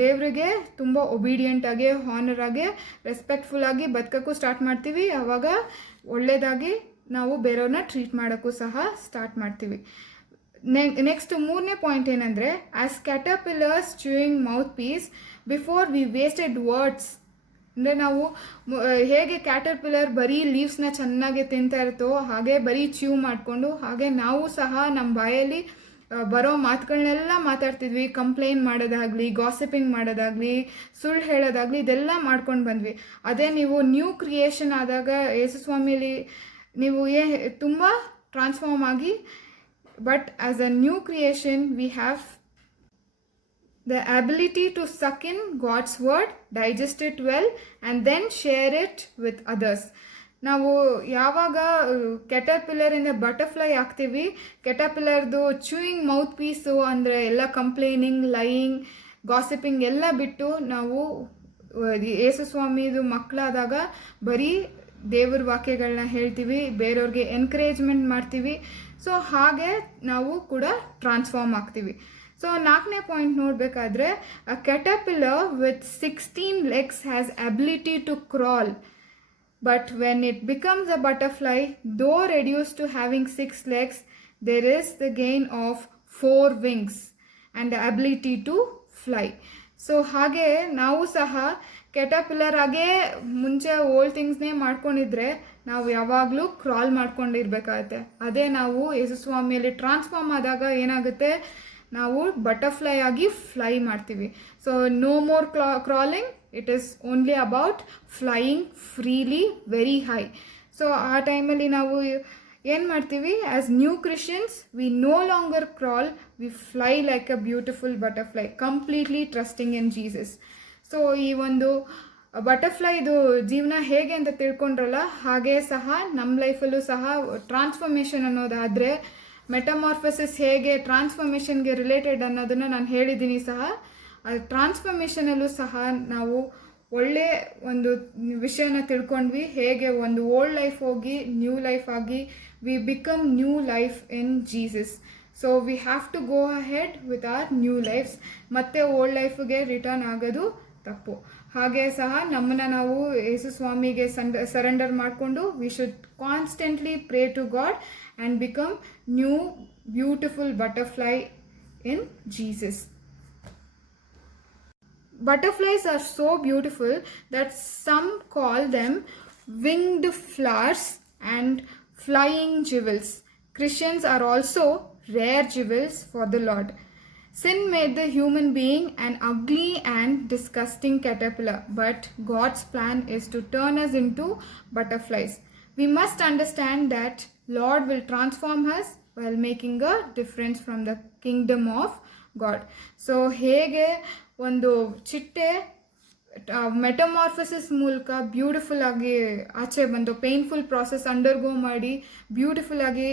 ದೇವರಿಗೆ ತುಂಬ ಒಬಿಡಿಯೆಂಟಾಗಿ, ಹಾನರಾಗಿ, ರೆಸ್ಪೆಕ್ಟ್ಫುಲ್ಲಾಗಿ ಬದುಕೋಕ್ಕೂ start ಮಾಡ್ತೀವಿ. ಆವಾಗ ಒಳ್ಳೆಯದಾಗಿ ನಾವು ಬೇರೆಯವ್ರನ್ನ ಟ್ರೀಟ್ ಮಾಡೋಕ್ಕೂ ಸಹ ಸ್ಟಾರ್ಟ್ ಮಾಡ್ತೀವಿ. ನೆಕ್ಸ್ಟ್ ಮೂರನೇ ಪಾಯಿಂಟ್ ಏನಂದರೆ, as caterpillars chewing mouthpiece before we wasted words. ಅಂದರೆ ನಾವು ಹೇಗೆ ಕ್ಯಾಟರ್ಪಿಲ್ಲರ್ ಬರೀ ಲೀವ್ಸ್ನ ಚೆನ್ನಾಗಿ ತಿಂತಾ ಇರ್ತೋ ಹಾಗೆ ಬರೀ ಚ್ಯೂ ಮಾಡಿಕೊಂಡು, ಹಾಗೆ ನಾವು ಸಹ ನಮ್ಮ ಬಾಯಲ್ಲಿ ಬರೋ ಮಾತುಗಳನ್ನೆಲ್ಲ ಮಾತಾಡ್ತಿದ್ವಿ. ಕಂಪ್ಲೇಂಟ್ ಮಾಡೋದಾಗಲಿ, ಗಾಸಿಪಿಂಗ್ ಮಾಡೋದಾಗಲಿ, ಸುಳ್ಳು ಹೇಳೋದಾಗಲಿ, ಇದೆಲ್ಲ ಮಾಡ್ಕೊಂಡು ಬಂದ್ವಿ. ಅದೇ ನೀವು ನ್ಯೂ ಕ್ರಿಯೇಷನ್ ಆದಾಗ ಯೇಸುಸ್ವಾಮಿಯಲ್ಲಿ ನೀವು ತುಂಬ ಟ್ರಾನ್ಸ್ಫಾರ್ಮ್ ಆಗಿ, but as a new creation we have the ability to suck in God's word, digest it well and then share it with others. ನಾವು ಯಾವಾಗ ಕ್ಯಾಟರ್ಪಿಲ್ಲರಿಂದ ಬಟರ್ಫ್ಲೈ ಆಗ್ತೀವಿ, ಕ್ಯಾಟರ್ಪಿಲ್ಲರ್ದು ಚೂಯಿಂಗ್ ಮೌತ್ ಪೀಸು ಅಂದರೆ ಎಲ್ಲ ಕಂಪ್ಲೇನಿಂಗ್, ಲೈಯಿಂಗ್, ಗಾಸಿಪಿಂಗ್ ಎಲ್ಲ ಬಿಟ್ಟು ನಾವು ಯೇಸುಸ್ವಾಮಿದು ಮಕ್ಕಳಾದಾಗ ಬರೀ ದೇವ್ರ ವಾಕ್ಯಗಳನ್ನ ಹೇಳ್ತೀವಿ, ಬೇರೆಯವ್ರಿಗೆ ಎನ್ಕರೇಜ್ಮೆಂಟ್ ಮಾಡ್ತೀವಿ. ಸೊ ಹಾಗೆ ನಾವು ಕೂಡ ಟ್ರಾನ್ಸ್ಫಾರ್ಮ್ ಆಗ್ತೀವಿ. ಸೊ ನಾಲ್ಕನೇ ಪಾಯಿಂಟ್ ನೋಡಬೇಕಾದ್ರೆ, a caterpillar with 16 legs has ability to crawl, but when it becomes a butterfly, though reduce to having 6 legs, there is the gain of 4 wings and the ability to fly. So ಹಾಗೆ ನಾವು ಸಹ caterpillar ಆಗೇ ಮುಂಚೆ old ಥಿಂಗ್ಸ್ನೇ ಮಾಡ್ಕೊಂಡಿದ್ರೆ ನಾವು ಯಾವಾಗಲೂ crawl ಮಾಡ್ಕೊಂಡಿರ್ಬೇಕಾಗತ್ತೆ. ಅದೇ ನಾವು ಯೇಸುಸ್ವಾಮಿಯಲ್ಲಿ ಟ್ರಾನ್ಸ್ಫಾರ್ಮ್ ಆದಾಗ ಏನಾಗುತ್ತೆ, ನಾವು ಬಟರ್ಫ್ಲೈ ಆಗಿ ಫ್ಲೈ ಮಾಡ್ತೀವಿ. So no more crawling, it is only about flying freely very high. So ಆ ಟೈಮಲ್ಲಿ ನಾವು ಏನು ಮಾಡ್ತೀವಿ, as new Christians we no longer crawl, we fly like a beautiful butterfly, completely trusting in Jesus. So ಈ ಒಂದು ಬಟರ್ಫ್ಲೈದು ಜೀವನ ಹೇಗೆ ಅಂತ ತಿಳ್ಕೊಂಡ್ರಲ್ಲ, ಹಾಗೆ ಸಹ ನಮ್ಮ ಲೈಫಲ್ಲೂ ಸಹ ಟ್ರಾನ್ಸ್ಫಾರ್ಮೇಷನ್ ಅನ್ನೋದಾದರೆ, ಮೆಟಮಾರ್ಫಸಿಸ್ ಹೇಗೆ ಟ್ರಾನ್ಸ್ಫಾರ್ಮೇಷನ್ಗೆ ರಿಲೇಟೆಡ್ ಅನ್ನೋದನ್ನು ನಾನು ಹೇಳಿದ್ದೀನಿ ಸಹ. ಟ್ರಾನ್ಸ್ಫಾರ್ಮೇಷನಲ್ಲೂ ಸಹ ನಾವು ಒಳ್ಳೆ ಒಂದು ವಿಷಯನ ತಿಳ್ಕೊಂಡ್ವಿ, ಹೇಗೆ ಒಂದು ಓಲ್ಡ್ ಲೈಫ್ ಹೋಗಿ ನ್ಯೂ ಲೈಫ್ ಆಗಿ we become new life in Jesus. So we have to go ahead with our new lifes. ಮತ್ತೆ ಓಲ್ಡ್ ಲೈಫ್ಗೆ ರಿಟರ್ನ್ ಆಗೋದು ತಪ್ಪು. ಹಾಗೆ ಸಹ ನಮ್ಮನ್ನು ನಾವು ಯೇಸುಸ್ವಾಮಿಗೆ ಸರೆಂಡರ್ ಮಾಡಿಕೊಂಡು we should constantly pray to God and become new beautiful butterfly in Jesus. Butterflies are so beautiful that some call them winged flowers and flying jewels. Christians are also rare jewels for the Lord. Sin made the human being an ugly and disgusting caterpillar, but God's plan is to turn us into butterflies. We must understand that Lord will transform us while making a difference from the kingdom of God. So ಹೇಗೆ ಒಂದು ಚಿಟ್ಟೆ ಮೆಟಮಾರ್ಫಸಿಸ್ ಮೂಲಕ beautiful ಆಗಿ ಆಚೆ ಬಂದು painful process undergo ಮಾಡಿ beautiful ಆಗಿ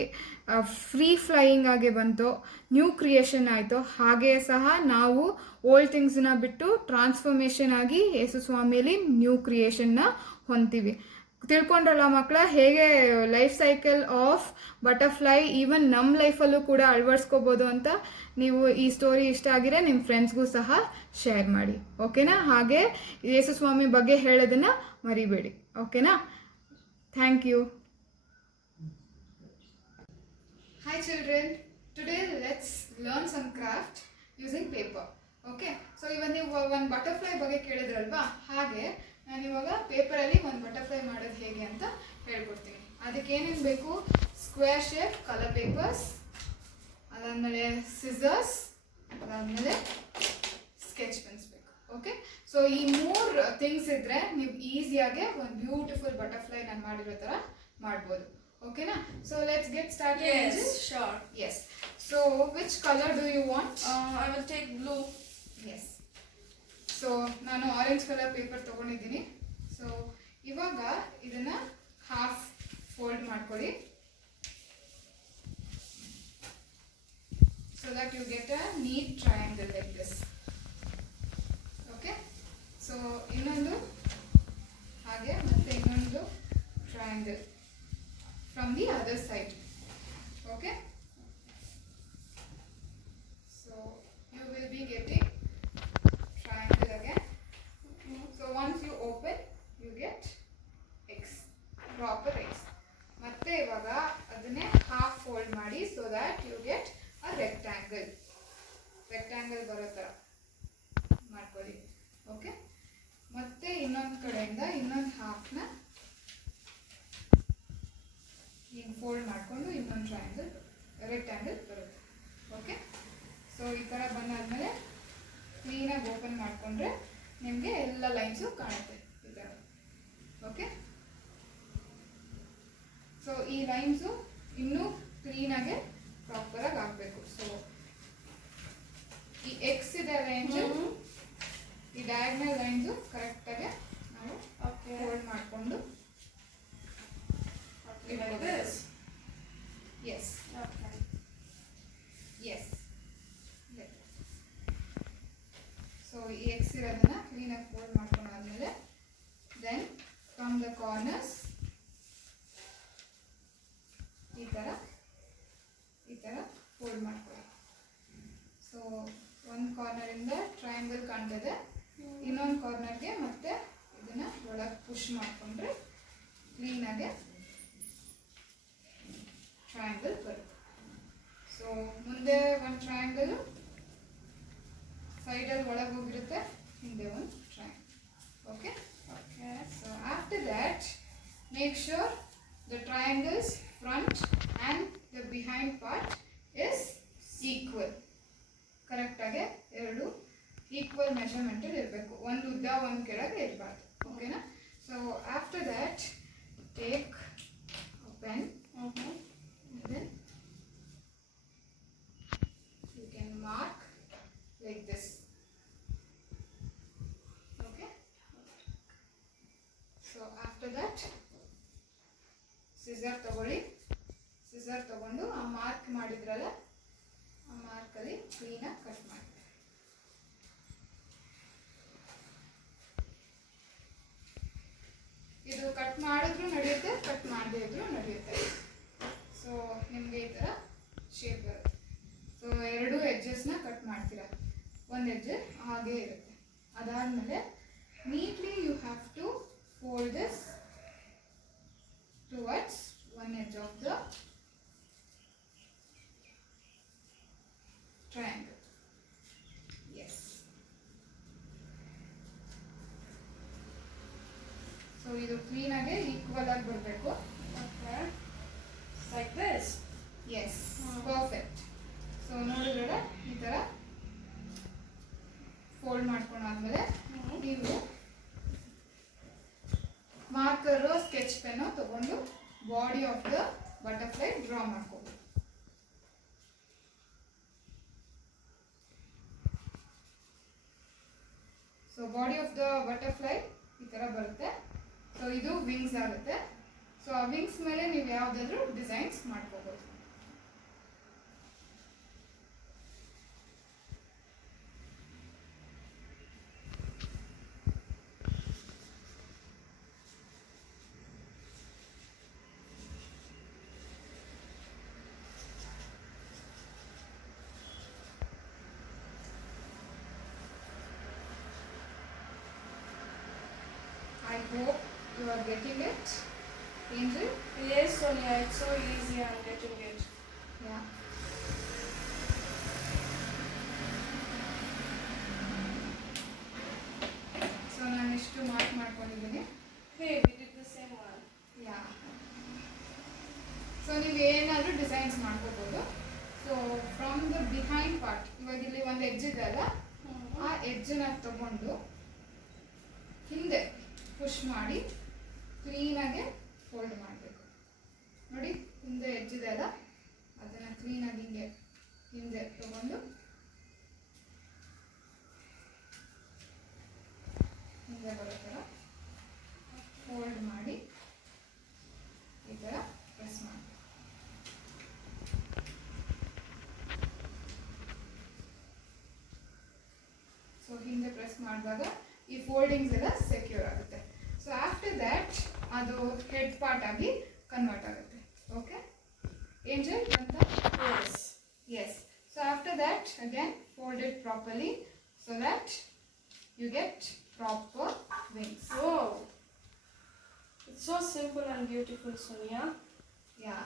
free flying ಆಗಿ ಬಂತು, ನ್ಯೂ ಕ್ರಿಯೇಷನ್ ಆಯಿತು, ಹಾಗೆ ಸಹ ನಾವು ಓಲ್ಡ್ ಥಿಂಗ್ಸ್ನ ಬಿಟ್ಟು ಟ್ರಾನ್ಸ್ಫಾರ್ಮೇಷನ್ ಆಗಿ ಯೇಸುಸ್ವಾಮಿಯಲ್ಲಿ ನ್ಯೂ ಕ್ರಿಯೇಷನ್ನ ಹೊಂತೀವಿ. ತಿಳ್ಕೊಂಡ್ರಲ್ಲ ಮಕ್ಕಳ, ಹೇಗೆ life cycle of butterfly even ನಮ್ಮ ಲೈಫಲ್ಲೂ ಕೂಡ ಅಳವಡಿಸ್ಕೋಬೋದು ಅಂತ. ನೀವು ಈ ಸ್ಟೋರಿ ಇಷ್ಟ ಆಗಿದ್ರೆ ನಿಮ್ಮ ಫ್ರೆಂಡ್ಸ್ಗೂ ಸಹ ಶೇರ್ ಮಾಡಿ, ಓಕೆನಾ? ಹಾಗೆ ಯೇಸುಸ್ವಾಮಿ ಬಗ್ಗೆ ಹೇಳೋದನ್ನು ಮರಿಬೇಡಿ, ಓಕೆನಾ? Thank you. Hi children, today let's learn some craft using paper. Okay, so ಇವಾಗ ನೀವು ಒಂದು ಬಟರ್ಫ್ಲೈ ಬಗ್ಗೆ ಕೇಳಿದ್ರಲ್ವಾ, ಹಾಗೆ ನಾನು ಇವಾಗ ಪೇಪರಲ್ಲಿ ಒಂದು ಬಟರ್ಫ್ಲೈ ಮಾಡೋದು ಹೇಗೆ ಅಂತ ಹೇಳ್ಕೊಡ್ತೀನಿ. ಅದಕ್ಕೆ ಏನೇನು ಬೇಕು? ಸ್ಕ್ವೇರ್ ಶೇಪ್ ಕಲರ್ ಪೇಪರ್ಸ್, ಅದಾದಮೇಲೆ ಸಿಸರ್ಸ್, ಅದಾದಮೇಲೆ ಸ್ಕೆಚ್ ಪೆನ್ಸ್ ಬೇಕು. ಓಕೆ, ಸೊ ಈ 3 ಥಿಂಗ್ಸ್ ಇದ್ದರೆ ನೀವು ಈಸಿಯಾಗಿ ಒಂದು ಬ್ಯೂಟಿಫುಲ್ ಬಟರ್ಫ್ಲೈ ನಾನು ಮಾಡಿರೋ ಥರ ಮಾಡ್ಬೋದು. ಓಕೆನಾ? So let's get start. Yes, sure. Yes. So which colour do you want? I will take blue. Yes. So ನಾನು ಆರೆಂಜ್ ಕಲರ್ ಪೇಪರ್ ತೊಗೊಂಡಿದ್ದೀನಿ. ಸೊ ಇವಾಗ ಇದನ್ನು ಹಾಫ್ ಫೋಲ್ಡ್ ಮಾಡ್ಕೊಳ್ಳಿ, so that you get a neat triangle like this. Okay, so ಇನ್ನೊಂದು ಹಾಗೆ ಮತ್ತೆ ಇನ್ನೊಂದು triangle from the other side. Okay, so you will be getting triangle again. So once you open you get X, proper X. ಮತ್ತೆ ಇವಾಗ ಅದನ್ನೇ half fold ಮಾಡಿ, so that you get a rectangle ಬರೋ ಥರ ಮಾಡ್ಕೊಳ್ಳಿ. ಓಕೆ, ಮತ್ತೆ ಇನ್ನೊಂದು ಕಡೆಯಿಂದ ಇನ್ನೊಂದು ಹಾಫ್ನ ಹಿಂಗೆ ಫೋಲ್ಡ್ ಮಾಡಿಕೊಂಡು ಇನ್ನೊಂದು ರೆಕ್ಟ್ಯಾಂಗಲ್ ಬರುತ್ತೆ. ಓಕೆ, ಸೊ ಈ ಥರ ಬಂದಾದ್ಮೇಲೆ ಕ್ಲೀನಾಗಿ ಓಪನ್ ಮಾಡಿಕೊಂಡ್ರೆ ನಿಮಗೆ ಎಲ್ಲ ಲೈನ್ಸು ಕಾಣುತ್ತೆ ಈ ಥರ. ಓಕೆ, ಸೊ ಈ ಲೈನ್ಸು ಇನ್ನೂ ಕ್ಲೀನಾಗೆ ಪ್ರಾಪರಾಗಿ ಆಗಬೇಕು. ಸೊ ಈ ಎಕ್ಸ್ ಇದೆ ರೇಂಜು, ಈ ಡಯಾಗ್ನಲ್ ಲೈನ್ಸು ಕರೆಕ್ಟಾಗಿ ನಾವು ಫೋಲ್ಡ್ ಮಾಡಿಕೊಂಡು Like this. Yes Okay. Yes. So ಈ ಎಕ್ಸ್ ಇರೋದನ್ನ ಕ್ಲೀನಾಗಿ ಫೋಲ್ಡ್ ಮಾಡ್ಕೊಂಡಾದ್ಮೇಲೆ ದೆನ್ ಫ್ರಮ್ ದ ಕಾರ್ನರ್ಸ್ ಈ ಥರ ಫೋಲ್ಡ್ ಮಾಡ್ಕೊಳ್ಳಿ. ಸೊ ಒಂದು ಕಾರ್ನರಿಂದ ಟ್ರಯಾಂಗಲ್ ಕಾಣ್ತದೆ, ಇನ್ನೊಂದು ಕಾರ್ನರ್ಗೆ ಮತ್ತೆ ಇದನ್ನು ಒಳಗೆ ಪುಷ್ ಮಾಡಿಕೊಂಡ್ರೆ ಕ್ಲೀನಾಗೆ ಟ್ರಯಾಂಗಲ್ ಬರುತ್ತೆ. ಸೊ ಮುಂದೆ ಒಂದು ಟ್ರಯಾಂಗಲ್ ಸೈಡಲ್ಲಿ ಒಳಗೆ ಹೋಗಿರುತ್ತೆ, ಹಿಂದೆ ಒಂದು triangle. Okay, so after that make sure the triangles front and the behind part is equal. Correct ಆಗಿ ಎರಡು ಈಕ್ವಲ್ ಮೆಷರ್ಮೆಂಟ್ ಇರಬೇಕು, ಒಂದು ಉದ್ದ ಒಂದು ಕೆಳಗೆ ಇರಬಾರ್ದು. ಓಕೆನಾ? So after that take a pen and then you can mark like this. Okay, so after that scissor ತಗೊಳ್ಳಿ. ಸಿಸರ್ ತಗೊಂಡು ಆ ಮಾರ್ಕ್ ಮಾಡಿದ್ರಲ್ಲ ಆ ಮಾರ್ಕಲ್ಲಿ ಕ್ಲೀನಾಗಿ ಕಟ್ ಮಾಡಿ. ಇದು ಕಟ್ ಮಾಡಿದ್ರು ನಡೆಯುತ್ತೆ, ಕಟ್ ಮಾಡದೇ ಇದ್ರೂ ನಡೆಯುತ್ತೆ. ಸೊ ನಿಮಗೆ ಈ ಥರ ಶೇಪ್ ಬರುತ್ತೆ. ಸೊ ಎರಡು ಎಡ್ಜಸ್ನ ಕಟ್ ಮಾಡ್ತೀರಾ, ಒಂದು ಎಡ್ಜ್ ಹಾಗೇ ಇರುತ್ತೆ. ಅದಾದಮೇಲೆ neatly you have to fold this towards one edge of the triangle. Yes. So ಇದು ಕ್ಲೀನ್ ಆಗಿ ಈಕ್ವಲ್ ಆಗಿ ಬರಬೇಕು. Okay. Like this. Yes, perfect. So ನೋಡಿದ್ರೆ ಈ ಥರ ಫೋಲ್ಡ್ ಮಾಡ್ಕೊಂಡಾದ್ಮೇಲೆ ನೀವು ಮಾರ್ಕರು ಸ್ಕೆಚ್ ಪೆನ್ನು ತಗೊಂಡು body of the butterfly draw ಮಾಡ್ಕೋಬೇಕು. So body of the butterfly ಈ ಥರ ಬರುತ್ತೆ. ಸೊ ಇದು ವಿಂಗ್ಸ್ ಆಗುತ್ತೆ. ಸೊ ಆ ವಿಂಗ್ಸ್ ಮೇಲೆ ನೀವು ಯಾವುದಾದ್ರೂ ಡಿಸೈನ್ಸ್ ಮಾಡ್ಕೋಬೋದು. I hope you are getting it, Angel. Yes, Sonia, it's so easy. I'm getting it. Yeah. From the behind part, ಇವಾಗ ಇಲ್ಲಿ ಒಂದು ಎಡ್ಜ್ ಇದೆ ಅಲ್ಲ, ಆ ಎಡ್ಜನ್ನ ತಗೊಂಡು ಹಿಂದೆ ಪುಷ್ ಮಾಡಿ ಕ್ಲೀನಾಗೆ ಫೋಲ್ಡ್ ಮಾಡಬೇಕು. ನೋಡಿ, ಹಿಂದೆ ಎಡ್ಜ್ ಇದೆ ಅಲ್ಲ, ಅದನ್ನು ಕ್ಲೀನಾಗಿ ಹಿಂಗೆ ಹಿಂದೆ ತಗೊಂಡು ಹಿಂದೆ ಬರೋ ಥರ ಫೋಲ್ಡ್ ಮಾಡಿ ಈ ಥರ ಪ್ರೆಸ್ ಮಾಡಿ. ಸೊ ಹಿಂದೆ ಪ್ರೆಸ್ ಮಾಡಿದಾಗ ಈ ಫೋಲ್ಡಿಂಗ್ಸ್ ಎಲ್ಲ ಸೆಕ್ಯೂರ್ ಆಗುತ್ತೆ. ಸೊ ಆಫ್ಟರ್ ದ್ಯಾಟ್ ಅದು ಹೆಡ್ ಪಾರ್ಟ್ ಆಗಿ ಕನ್ವರ್ಟ್ ಆಗುತ್ತೆ. ಓಕೆ ಏಂಜಲ್ ಅಂತ? Yes. So after that again fold it properly so that you get proper wings. Wow, it's so simple and beautiful, Sonia. Yeah,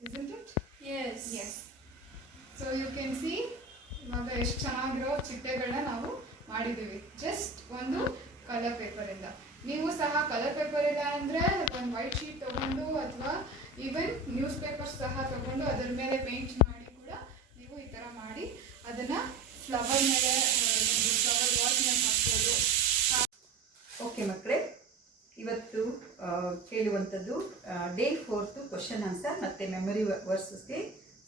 isn't it? Yes. So you can see ಇವಾಗ ಎಷ್ಟು ಚೆನ್ನಾಗಿರೋ ಚಿಟ್ಟೆಗಳನ್ನ ನಾವು ಮಾಡಿದ್ದೀವಿ just ಒಂದು colour ಪೇಪರಿಂದ. ನೀವು ಸಹ colour paper ಇಲ್ಲ ಅಂದರೆ ಒಂದು ವೈಟ್ ಶೀಟ್ ತೊಗೊಂಡು ಅಥವಾ ಈವನ್ ನ್ಯೂಸ್ ಪೇಪರ್ಸ್ ಸಹ ತೊಗೊಂಡು ಅದರ ಮೇಲೆ ಪೇಂಟ್ ಮಾಡಿ ಕೂಡ ನೀವು ಈ ಥರ ಮಾಡಿ ಅದನ್ನು ಫ್ಲವರ್ ಮೇಲೆ ಫ್ಲವರ್ ವಾಸ್ ಮೇಲೆ ಹಾಕ್ಬೋದು. ಓಕೆ ಮಕ್ಕಳೇ, ಇವತ್ತು ಕೇಳುವಂಥದ್ದು ಡೇ 4 ಕ್ವಶನ್ ಆನ್ಸರ್ ಮತ್ತು ಮೆಮೊರಿ ವರ್ಸಸ್ಗೆ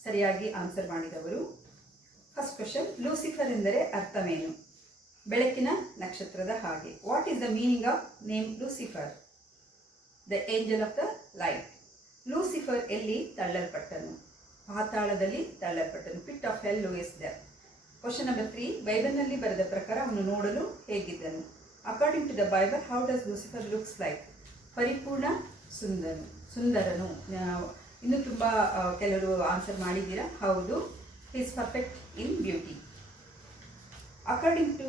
ಸರಿಯಾಗಿ ಆನ್ಸರ್ ಮಾಡಿದವರು. ಫಸ್ಟ್ ಕ್ವಶನ್, ಲೂಸಿಫರ್ ಎಂದರೆ ಅರ್ಥವೇನು? ಬೆಳಕಿನ ನಕ್ಷತ್ರದ ಹಾಗೆ. What is the meaning of name Lucifer? The angel of the light. Lucifer ಎಲ್ಲಿ ತಳ್ಳಲ್ಪಟ್ಟನು? ಪಾತಾಳದಲ್ಲಿ ತಳ್ಳಲ್ಪಟ್ಟನು. ಪಿಟ್ ಆಫ್ ಹೆಲ್ ಲೂಯಿಸ್ ದರ್. ಕ್ವಶನ್ ನಂಬರ್ 3, ಬೈಬಲ್ನಲ್ಲಿ ಬರೆದ ಪ್ರಕಾರ ಅವನು ನೋಡಲು ಹೇಗಿದ್ದನು? According to the Bible, how does Lucifer looks like? ಪರಿಪೂರ್ಣ ಸುಂದರನು. ಇನ್ನೂ ತುಂಬ ಕೆಲವರು ಆನ್ಸರ್ ಮಾಡಿದ್ದೀರಾ. ಹೌದು, he is perfect in beauty. According to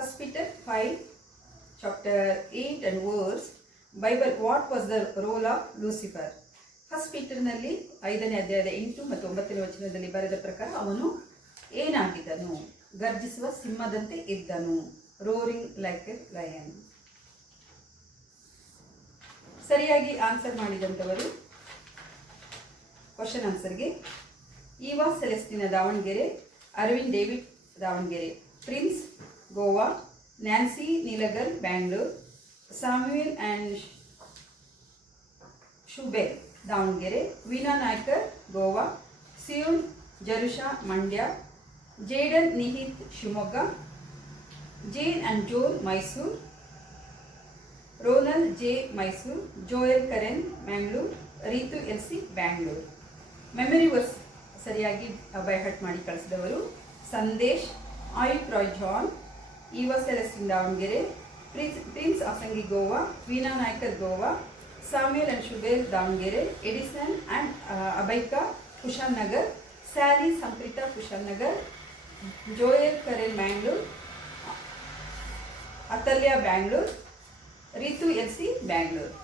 1 Peter 5 chapter 8 and verse Bible, what was the role of Lucifer? 1 ಪೀಟರ್ನಲ್ಲಿ 5ನೇ ಅಧ್ಯಾಯದ 8 ಮತ್ತು 9ನೇ ವಚನದಲ್ಲಿ ಬರೆದ ಪ್ರಕಾರ ಅವನು ಏನಾಗಿದ್ದನು? ಗರ್ಜಿಸುವ ಸಿಂಹದಂತೆ ಇದ್ದನು. Roaring like a lion. ಸರಿಯಾಗಿ ಆನ್ಸರ್ ಮಾಡಿದಂಥವರು ಕ್ವಶನ್ ಆನ್ಸರ್ಗೆ Eva Celestina Davangere, Arvind David Davangere, Prince Goa, Nancy Neelagal Bangalore, Samuel and Shubair Davangere, Veena Naikar Goa, Zion Jerusha Mandya, Jaden Nihith Shivamogga, Jane and Joan Mysuru, Ronal J Mysuru, Joel Karen Mangalore, Ritu Elsie Bangalore. Memory verse ಸರಿಯಾಗಿ ಬೈಹಟ್ ಮಾಡಿ ಕಳಿಸಿದವರು ಸಂದೇಶ್, ಆಯುಕ್ Roy John, Eva Celestine Davangere, Prince Asangi Goa, Veena Naikar Goa, Samuel and Shubair Davangere, Edison and ಅಬೈಕಾ Kushal Nagar, Sally Sampreetha Kushal Nagar, Joel Karen Mangalore, Athalia Bangalore, Ritu Elsie Bangalore.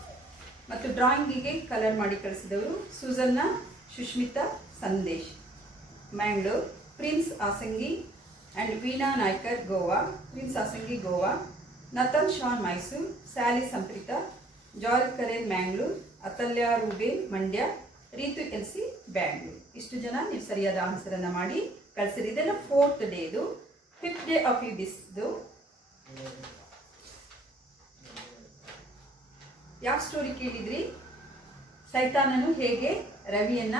ಮತ್ತು ಡ್ರಾಯಿಂಗಿಗೆ colour ಮಾಡಿ ಕಳಿಸಿದವರು Susanna Sushmitha Sandesh Mangalore, Prince Asangi and Veena Naikar Goa, Prince Asangi Goa, Nathan Shaun Mysuru, Sally Sampreetha, George Karen Mangalore, Athalia Reuben Mandya, Ritu Elsie Bangalore. ಇಷ್ಟು ಜನ ನೀವು ಸರಿಯಾದ ಆನ್ಸರನ್ನು ಮಾಡಿ ಕಳಿಸಿರಿ. ಇದೆಲ್ಲ 4th ಡೇದು. 5th ಡೇ ಆಫ್ ದಿಸ್ದು ಯಾವ ಸ್ಟೋರಿ ಕೇಳಿದ್ರಿ? ಸೈತಾನನು ಹೇಗೆ ರವಿಯನ್ನ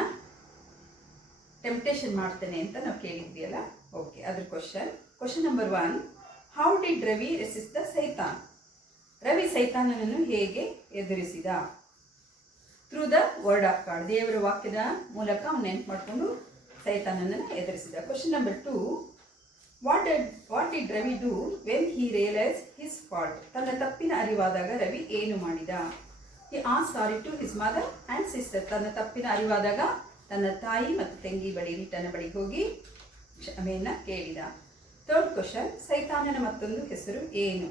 ಟೆಂಪ್ಟೇಷನ್ ಮಾಡ್ತಾನೆ ಅಂತ ನಾವು ಕೇಳಿದ್ವಿ ಅಲ್ಲ. ಓಕೆ, ಅದ್ರ question number 1, how did Ravi resist the Satan? Ravi ಸೈತಾನನನ್ನು ಹೇಗೆ ಎದುರಿಸಿದ? Through the word of God. ದೇವರ ವಾಕ್ಯದ ಮೂಲಕ ಅವನು ನೆನ್ಪು ಮಾಡಿಕೊಂಡು ಸೈತಾನನನ್ನು ಎದುರಿಸಿದ. Question number 2, what did Ravi do when he realise his fault? ತನ್ನ ತಪ್ಪಿನ ಅರಿವಾದಾಗ ರವಿ ಏನು ಮಾಡಿದ? He asked sorry to his mother and sister. ತನ್ನ ತಪ್ಪಿನ ಅರಿವಾದಾಗ ತನ್ನ ತಾಯಿ ಮತ್ತು ತಂಗಿ ಬಳಿ ರಿಟನ ಬಳಿಗೆ ಹೋಗಿ ಕ್ಷಮೆಯನ್ನು ಕೇಳಿದ. 3rd ಕ್ವಶನ್, ಸೈತಾನನ ಮತ್ತೊಂದು ಹೆಸರು ಏನು?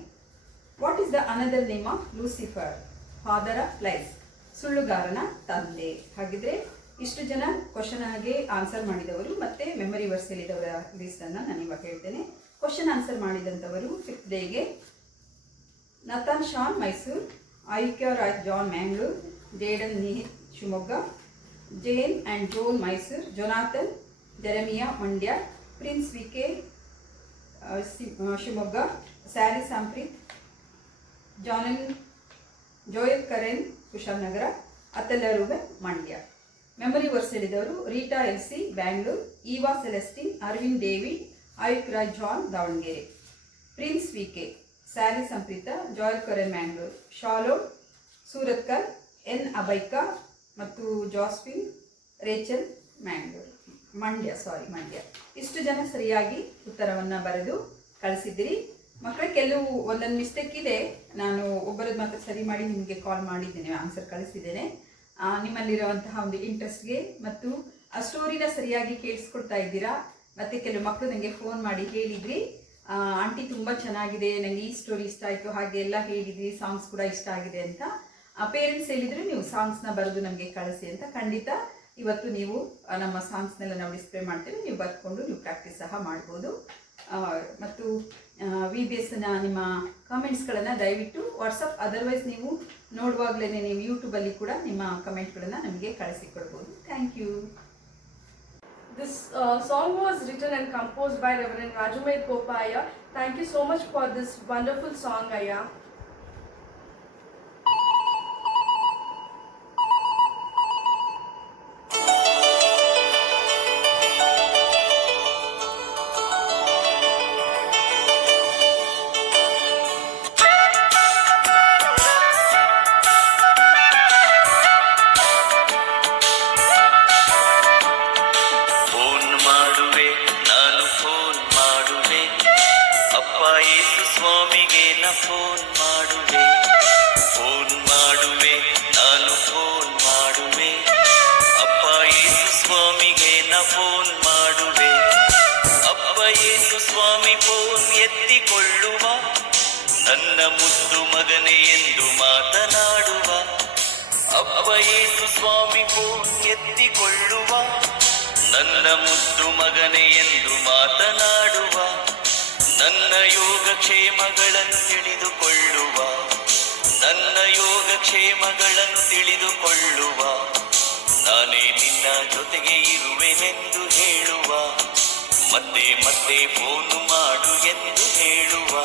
What is the another name of Lucifer? Father of lies. ಸುಳ್ಳುಗಾರನ ತಂದೆ. ಹಾಗಿದ್ರೆ ಇಷ್ಟು ಜನ ಕ್ವಶನ್ ಆಗಿ ಆನ್ಸರ್ ಮಾಡಿದವರು ಮತ್ತು ಮೆಮೊರಿ ವರ್ಸ್ ಹೇಳಿದವರ ಲಿಸ್ಟನ್ನು ನಾನು ಇವಾಗ ಹೇಳ್ತೇನೆ. ಕ್ವಶನ್ ಆನ್ಸರ್ ಮಾಡಿದಂಥವರು 5th ಡೇಗೆ ನತಾನ್ ಶಾನ್ ಮೈಸೂರು, ಆಯುಕ್ಯ Roy John Mangalore, Jaden Nihith Shivamogga, Jane and Joan Mysuru, Jonathan Jeremiah Mandya, Prince V K. Shivamogga, Sally Sampreeth, Joel Karen Kushalanagara, Athalia Reuben Mandya. Memory verse ಹೇಳಿದವರು Rita L C. Bangalore, Eva Celestine, Arvind David, ಆಯುಕ್ Raj John Davangere. Prince V K. Sally Sampreetha, Joel Karen Mangalore, ಶಾಲೋಡ್ ಸೂರತ್ಕಲ್, ಎನ್ ಅಬೈಕಾ ಮತ್ತು ಜಾಸ್ಪಿನ್ Rachel Mandya. ಇಷ್ಟು ಜನ ಸರಿಯಾಗಿ ಉತ್ತರವನ್ನು ಬರೆದು ಕಳಿಸಿದ್ದೀರಿ. ಮಕ್ಕಳ ಕೆಲವು ಒಂದೊಂದು ಮಿಸ್ಟೇಕ್ ಇದೆ, ನಾನು ಒಬ್ಬರದ್ದು ಮಾತ್ರ ಸರಿ ಮಾಡಿ ನಿಮಗೆ ಕಾಲ್ ಮಾಡಿದ್ದೇನೆ, ಆನ್ಸರ್ ಕಳಿಸಿದ್ದೇನೆ. ನಿಮ್ಮಲ್ಲಿರುವಂತಹ ಒಂದು ಇಂಟ್ರೆಸ್ಟ್ಗೆ ಮತ್ತು ಆ ಸ್ಟೋರಿನ ಸರಿಯಾಗಿ ಕೇಳಿಸ್ಕೊಡ್ತಾ ಇದ್ದೀರಾ. ಮತ್ತು ಕೆಲವು ಮಕ್ಕಳು ನನಗೆ ಫೋನ್ ಮಾಡಿ ಹೇಳಿದ್ರಿ, ಆಂಟಿ ತುಂಬ ಚೆನ್ನಾಗಿದೆ, ನನಗೆ ಈ ಸ್ಟೋರಿ ಇಷ್ಟ ಆಯಿತು, ಹಾಗೆ ಎಲ್ಲ ಹೇಳಿದ್ರಿ, ಸಾಂಗ್ಸ್ ಕೂಡ ಇಷ್ಟ ಆಗಿದೆ ಅಂತ. ಪೇರೆಂಟ್ಸ್ ಹೇಳಿದ್ರು ನೀವು ಸಾಂಗ್ಸ್ನ ಬರೆದು ನಮಗೆ ಕಳಿಸಿ ಅಂತ. ಖಂಡಿತ ಇವತ್ತು ನೀವು ನಮ್ಮ ಸಾಂಗ್ಸ್ನೆಲ್ಲ ನಾವು ಡಿಸ್ಪ್ಲೇ ಮಾಡ್ತೇವೆ, ನೀವು ಬರ್ಕೊಂಡು ನೀವು ಪ್ರಾಕ್ಟೀಸ್ ಸಹ ಮಾಡ್ಬೋದು. ಮತ್ತು VBSನ ನಿಮ್ಮ ಕಮೆಂಟ್ಸ್ಗಳನ್ನು ದಯವಿಟ್ಟು ವಾಟ್ಸಪ್, ಅದರ್ವೈಸ್ ನೀವು ನೋಡುವಾಗಲೇ ನೀವು ಯೂಟ್ಯೂಬಲ್ಲಿ ಕೂಡ ನಿಮ್ಮ ಕಮೆಂಟ್ಗಳನ್ನು ನಮಗೆ ಕಳಿಸಿಕೊಡ್ಬೋದು. Thank you. This song was written and composed by Reverend Rajumed Kopa Ayya. Thank you so much for this wonderful song, Ayya. ನನ್ನ ಮುದ್ದು ಮಗನೇ ಎಂದು ಮಾತನಾಡುವ ಅಪ್ಪ ಯೇಸು ಸ್ವಾಮಿ ಫೋನ್ ಎತ್ತಿಕೊಳ್ಳುವ, ನನ್ನ ಮುದ್ದು ಮಗನೇ ಎಂದು ಮಾತನಾಡುವ, ನನ್ನ ಯೋಗಕ್ಷೇಮಗಳನ್ನು ತಿಳಿದುಕೊಳ್ಳುವ, ನನ್ನ ಯೋಗಕ್ಷೇಮಗಳನ್ನು ತಿಳಿದುಕೊಳ್ಳುವ, ನಾನೇ ನಿನ್ನ ಜೊತೆಗೆ ಇರುವೆನೆಂದು ಹೇಳುವ, ಮತ್ತೆ ಮತ್ತೆ ಫೋನು ಮಾಡು ಎಂದು ಹೇಳುವ.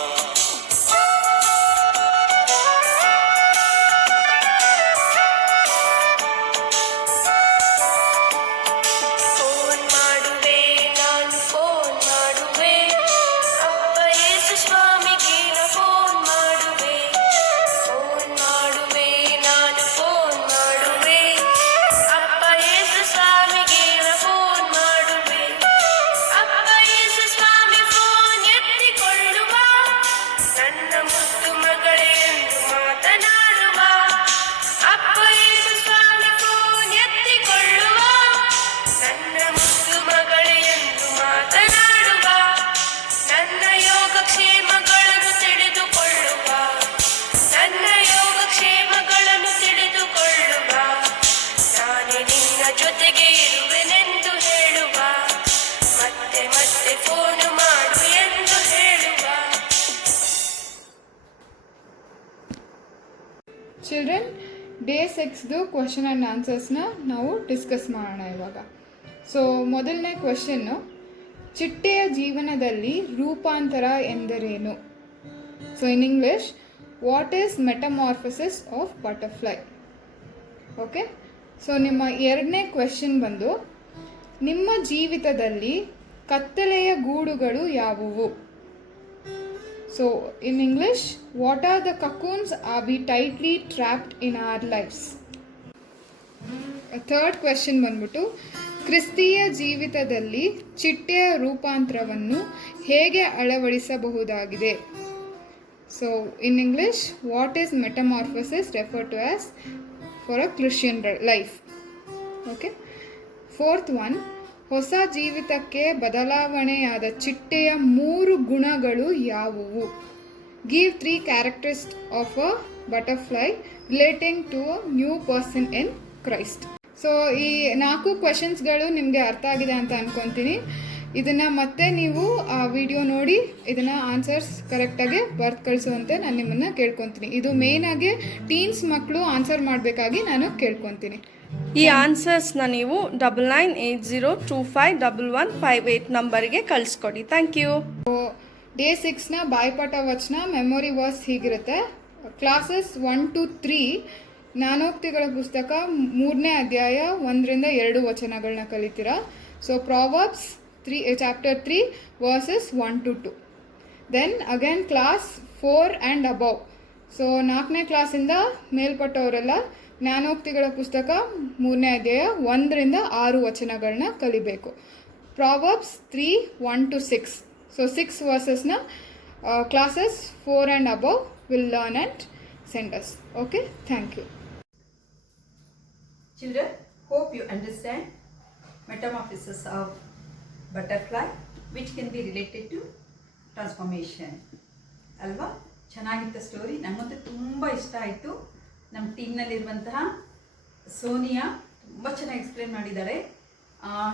ಚಿಲ್ಡ್ರನ್, ಡೇ 6ದು ಕ್ವಶನ್ ಆ್ಯಂಡ್ ಆನ್ಸರ್ಸ್ನ ನಾವು ಡಿಸ್ಕಸ್ ಮಾಡೋಣ ಇವಾಗ. ಸೊ ಮೊದಲನೇ ಕ್ವಶನ್ನು, ಚಿಟ್ಟೆಯ ಜೀವನದಲ್ಲಿ ರೂಪಾಂತರ ಎಂದರೇನು? So in English, what is metamorphosis of butterfly? Okay. So ನಿಮ್ಮ ಎರಡನೇ ಕ್ವೆಶನ್ ಬಂದು, ನಿಮ್ಮ ಜೀವಿತದಲ್ಲಿ ಕತ್ತಲೆಯ ಗೂಡುಗಳು ಯಾವುವು? So in English, what are the cocoons are we tightly trapped in our lives? Third question ಬಂದ್ಬಿಟ್ಟು, ಕ್ರಿಸ್ತೀಯ ಜೀವಿತದಲ್ಲಿ ಚಿಟ್ಟೆಯ ರೂಪಾಂತರವನ್ನು ಹೇಗೆ ಅಳವಡಿಸಬಹುದಾಗಿದೆ? So in English, what is metamorphosis refer to as for a Christian life? Okay. Fourth one, ಹೊಸ ಜೀವಿತಕ್ಕೆ ಬದಲಾವಣೆಯಾದ ಚಿಟ್ಟೆಯ 3 ಗುಣಗಳು ಯಾವುವು? Give 3 characteristics of a butterfly relating to a new person in Christ. So ಈ 4 ಕ್ವೆಶನ್ಸ್ಗಳು ನಿಮಗೆ ಅರ್ಥ ಆಗಿದೆ ಅಂತ ಅಂದ್ಕೊತೀನಿ. ಇದನ್ನು ಮತ್ತೆ ನೀವು ಆ ವಿಡಿಯೋ ನೋಡಿ ಇದನ್ನು ಆನ್ಸರ್ಸ್ ಕರೆಕ್ಟಾಗಿ ಬರ್ದು ಕಳಿಸುವಂತೆ ನಾನು ನಿಮ್ಮನ್ನು ಕೇಳ್ಕೊತೀನಿ. ಇದು ಮೇಯ್ನಾಗಿ ಟೀನ್ಸ್ ಮಕ್ಕಳು ಆನ್ಸರ್ ಮಾಡಬೇಕಾಗಿ ನಾನು ಕೇಳ್ಕೊತೀನಿ. ಈ ಆನ್ಸರ್ಸ್ನ ನೀವು 9980251158 ನಂಬರ್ಗೆ ಕಳಿಸ್ಕೊಡಿ. Thank you. ಡೇ 6ನ ಬಾಯ್ಪಾಠ ವಚನ ಮೆಮೊರಿ ವರ್ಸ್ ಹೀಗಿರುತ್ತೆ. ಕ್ಲಾಸಸ್ 1 to 3 ಜ್ಞಾನೋಕ್ತಿಗಳ ಪುಸ್ತಕ 3ನೇ ಅಧ್ಯಾಯ 1ರಿಂದ 2 ವಚನಗಳನ್ನ ಕಲಿತೀರಾ. So proverbs chapter 3 verses 1 to 2. Then again class 4 and above. So 4ನೇ ಕ್ಲಾಸಿಂದ ಮೇಲ್ಪಟ್ಟವರೆಲ್ಲ ಜ್ಞಾನೋಕ್ತಿಗಳ ಪುಸ್ತಕ 3ನೇ ಅಧ್ಯಾಯ 1ರಿಂದ 6 ವಚನಗಳನ್ನ ಕಲಿಬೇಕು. Proverbs 3 1 to 6. ಸೊ 6 ವರ್ಸಸ್ನ classes 4 and above will learn and send us. Okay, thank you. Children, hope you understand metamorphosis of butterfly, which can be related to transformation. ಅಲ್ವಾ? ಚೆನ್ನಾಗಿತ್ತು ಸ್ಟೋರಿ. ನನಗಂತೂ ತುಂಬ ಇಷ್ಟ ಆಯಿತು. ನಮ್ಮ ಟೀಮ್ನಲ್ಲಿರುವಂತಹ ಸೋನಿಯಾ ತುಂಬ ಚೆನ್ನಾಗಿ ಎಕ್ಸ್ಪ್ಲೇನ್ ಮಾಡಿದ್ದಾರೆ.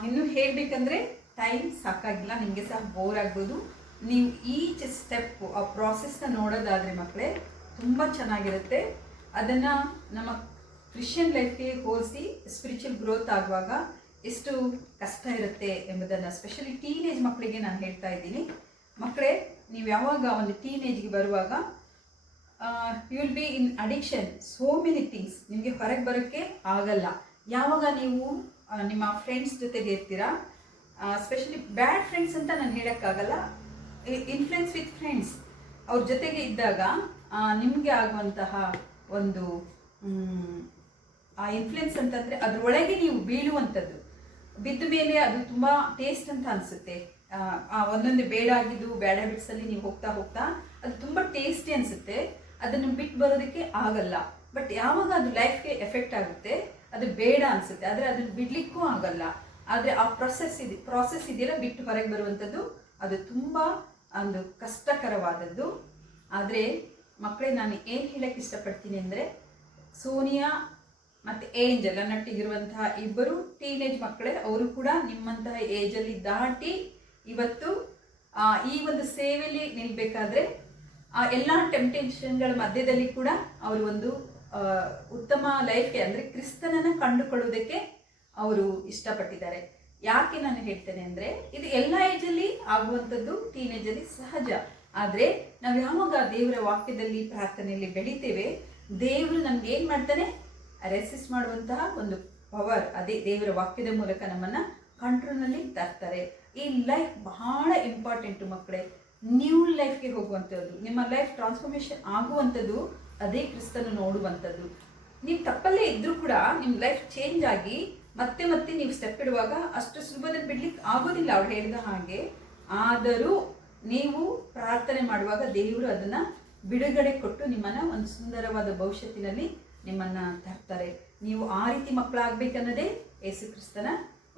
ಇನ್ನು ಹೇಳಬೇಕಂದ್ರೆ ಟೈಮ್ ಸಾಕಾಗಿಲ್ಲ, ನಿಮಗೆ ಸಹ ಬೋರ್ ಆಗ್ಬೋದು. ನೀವು ಈಚ್ ಸ್ಟೆಪ್ ಆ ಪ್ರಾಸೆಸ್ನ ನೋಡೋದಾದರೆ ಮಕ್ಕಳೇ ತುಂಬ ಚೆನ್ನಾಗಿರುತ್ತೆ. ಅದನ್ನು ನಮ್ಮ ಕ್ರಿಶ್ಚಿಯನ್ ಲೈಫ್ಗೆ ಹೋಲಿಸಿ ಸ್ಪಿರಿಚುವಲ್ ಗ್ರೋತ್ ಆಗುವಾಗ ಎಷ್ಟು ಕಷ್ಟ ಇರುತ್ತೆ ಎಂಬುದನ್ನು ಸ್ಪೆಷಲಿ ಟೀನೇಜ್ ಮಕ್ಕಳಿಗೆ ನಾನು ಹೇಳ್ತಾ ಇದ್ದೀನಿ. ಮಕ್ಕಳೇ, ನೀವು ಯಾವಾಗ ಒಂದು ಟೀನೇಜ್ಗೆ ಬರುವಾಗ you will be in addiction so many things. ನಿಮಗೆ ಹೊರಗೆ ಬರೋಕ್ಕೆ ಆಗಲ್ಲ. ಯಾವಾಗ ನೀವು ನಿಮ್ಮ ಫ್ರೆಂಡ್ಸ್ ಜೊತೆಗೆ ಇರ್ತೀರಾ, ಸ್ಪೆಷಲಿ ಬ್ಯಾಡ್ ಫ್ರೆಂಡ್ಸ್ ಅಂತ ನಾನು ಹೇಳೋಕ್ಕಾಗಲ್ಲ, ಇನ್ಫ್ಲುಯೆನ್ಸ್ ವಿತ್ ಫ್ರೆಂಡ್ಸ್ ಅವ್ರ ಜೊತೆಗೆ ಇದ್ದಾಗ ನಿಮಗೆ ಆಗುವಂತಹ ಒಂದು ಆ ಇನ್ಫ್ಲುಯೆನ್ಸ್ ಅಂತಂದರೆ ಅದರೊಳಗೆ ನೀವು ಬೀಳುವಂಥದ್ದು. ಬಿದ್ದ ಮೇಲೆ ಅದು ತುಂಬ ಟೇಸ್ಟ್ ಅಂತ ಅನಿಸುತ್ತೆ. ಒಂದೊಂದು ಬೇಡ ಆಗಿದ್ದು ಬ್ಯಾಡ್ ಹ್ಯಾಬಿಟ್ಸಲ್ಲಿ ನೀವು ಹೋಗ್ತಾ ಹೋಗ್ತಾ ಅದು ತುಂಬ ಟೇಸ್ಟಿ ಅನಿಸುತ್ತೆ. ಅದನ್ನು ಬಿಟ್ಟು ಬರೋದಕ್ಕೆ ಆಗಲ್ಲ. ಬಟ್ ಯಾವಾಗ ಅದು ಲೈಫ್ಗೆ ಎಫೆಕ್ಟ್ ಆಗುತ್ತೆ ಅದು ಬೇಡ ಅನಿಸುತ್ತೆ, ಆದರೆ ಅದನ್ನು ಬಿಡಲಿಕ್ಕೂ ಆಗಲ್ಲ. ಆದರೆ ಆ ಪ್ರಾಸೆಸ್ ಇದೆಯಲ್ಲ ಬಿಟ್ಟು ಹೊರಗೆ ಬರುವಂಥದ್ದು, ಅದು ತುಂಬ ಒಂದು ಕಷ್ಟಕರವಾದದ್ದು. ಆದರೆ ಮಕ್ಕಳೇ, ನಾನು ಏನು ಹೇಳಕ್ಕೆ ಇಷ್ಟಪಡ್ತೀನಿ ಅಂದರೆ, ಸೋನಿಯಾ ಮತ್ತು ಏಂಜಲ್ ನನ್ನೊಟ್ಟಿಗಿರುವಂತಹ ಇಬ್ಬರು ಟೀನೇಜ್ ಮಕ್ಕಳೇ, ಅವರು ಕೂಡ ನಿಮ್ಮಂತಹ ಏಜಲ್ಲಿ ದಾಟಿ ಇವತ್ತು ಈ ಒಂದು ಸೇವೆಯಲ್ಲಿ ನಿಲ್ಲಬೇಕಾದ್ರೆ ಎಲ್ಲ ಟೆಂಪ್ಟೇಷನ್ಗಳ ಮಧ್ಯದಲ್ಲಿ ಕೂಡ ಅವರು ಒಂದು ಉತ್ತಮ ಲೈಫ್ಗೆ ಅಂದರೆ ಕ್ರಿಸ್ತನನ್ನು ಕಂಡುಕೊಳ್ಳೋದಕ್ಕೆ ಅವರು ಇಷ್ಟಪಟ್ಟಿದ್ದಾರೆ. ಯಾಕೆ ನಾನು ಹೇಳ್ತೇನೆ ಅಂದರೆ, ಇದು ಎಲ್ಲ ಏಜಲ್ಲಿ ಆಗುವಂಥದ್ದು, ಟೀನೇಜಲ್ಲಿ ಸಹಜ. ಆದರೆ ನಾವು ಯಾವಾಗ ದೇವರ ವಾಕ್ಯದಲ್ಲಿ ಪ್ರಾರ್ಥನೆಯಲ್ಲಿ ಬೆಳಿತೇವೆ, ದೇವರು ನಮ್ಗೆ ಏನು ಮಾಡ್ತಾನೆ, ರೆಸಿಸ್ಟ್ ಮಾಡುವಂತಹ ಒಂದು ಪವರ್, ಅದೇ ದೇವರ ವಾಕ್ಯದ ಮೂಲಕ ನಮ್ಮನ್ನು ಕಂಟ್ರೋಲ್ನಲ್ಲಿ ತರ್ತಾರೆ. ಈ ಲೈಫ್ ಬಹಳ ಇಂಪಾರ್ಟೆಂಟು ಮಕ್ಕಳೇ. ನ್ಯೂ ಲೈಫ್ಗೆ ಹೋಗುವಂಥದ್ದು, ನಿಮ್ಮ ಲೈಫ್ ಟ್ರಾನ್ಸ್ಫಾರ್ಮೇಷನ್ ಆಗುವಂಥದ್ದು, ಅದೇ ಕ್ರಿಸ್ತನ ನೋಡುವಂಥದ್ದು. ನೀವು ತಪ್ಪಲ್ಲೇ ಇದ್ದರೂ ಕೂಡ ನಿಮ್ಮ ಲೈಫ್ ಚೇಂಜ್ ಆಗಿ ಮತ್ತೆ ಮತ್ತೆ ನೀವು ಸ್ಟೆಪ್ ಇಡುವಾಗ ಅಷ್ಟು ಸುಲಭದಲ್ಲಿ ಬಿಡ್ಲಿಕ್ಕೆ ಆಗೋದಿಲ್ಲ ಅವ್ರು ಹೇಳಿದ ಹಾಗೆ. ಆದರೂ ನೀವು ಪ್ರಾರ್ಥನೆ ಮಾಡುವಾಗ ದೇವರು ಅದನ್ನು ಬಿಡುಗಡೆ ಕೊಟ್ಟು ನಿಮ್ಮನ್ನು ಒಂದು ಸುಂದರವಾದ ಭವಿಷ್ಯತ್ತಿನಲ್ಲಿ ನಿಮ್ಮನ್ನು ತರ್ತಾರೆ. ನೀವು ಆ ರೀತಿ ಮಕ್ಕಳಾಗಬೇಕನ್ನೋದೇ ಯೇಸು ಕ್ರಿಸ್ತನ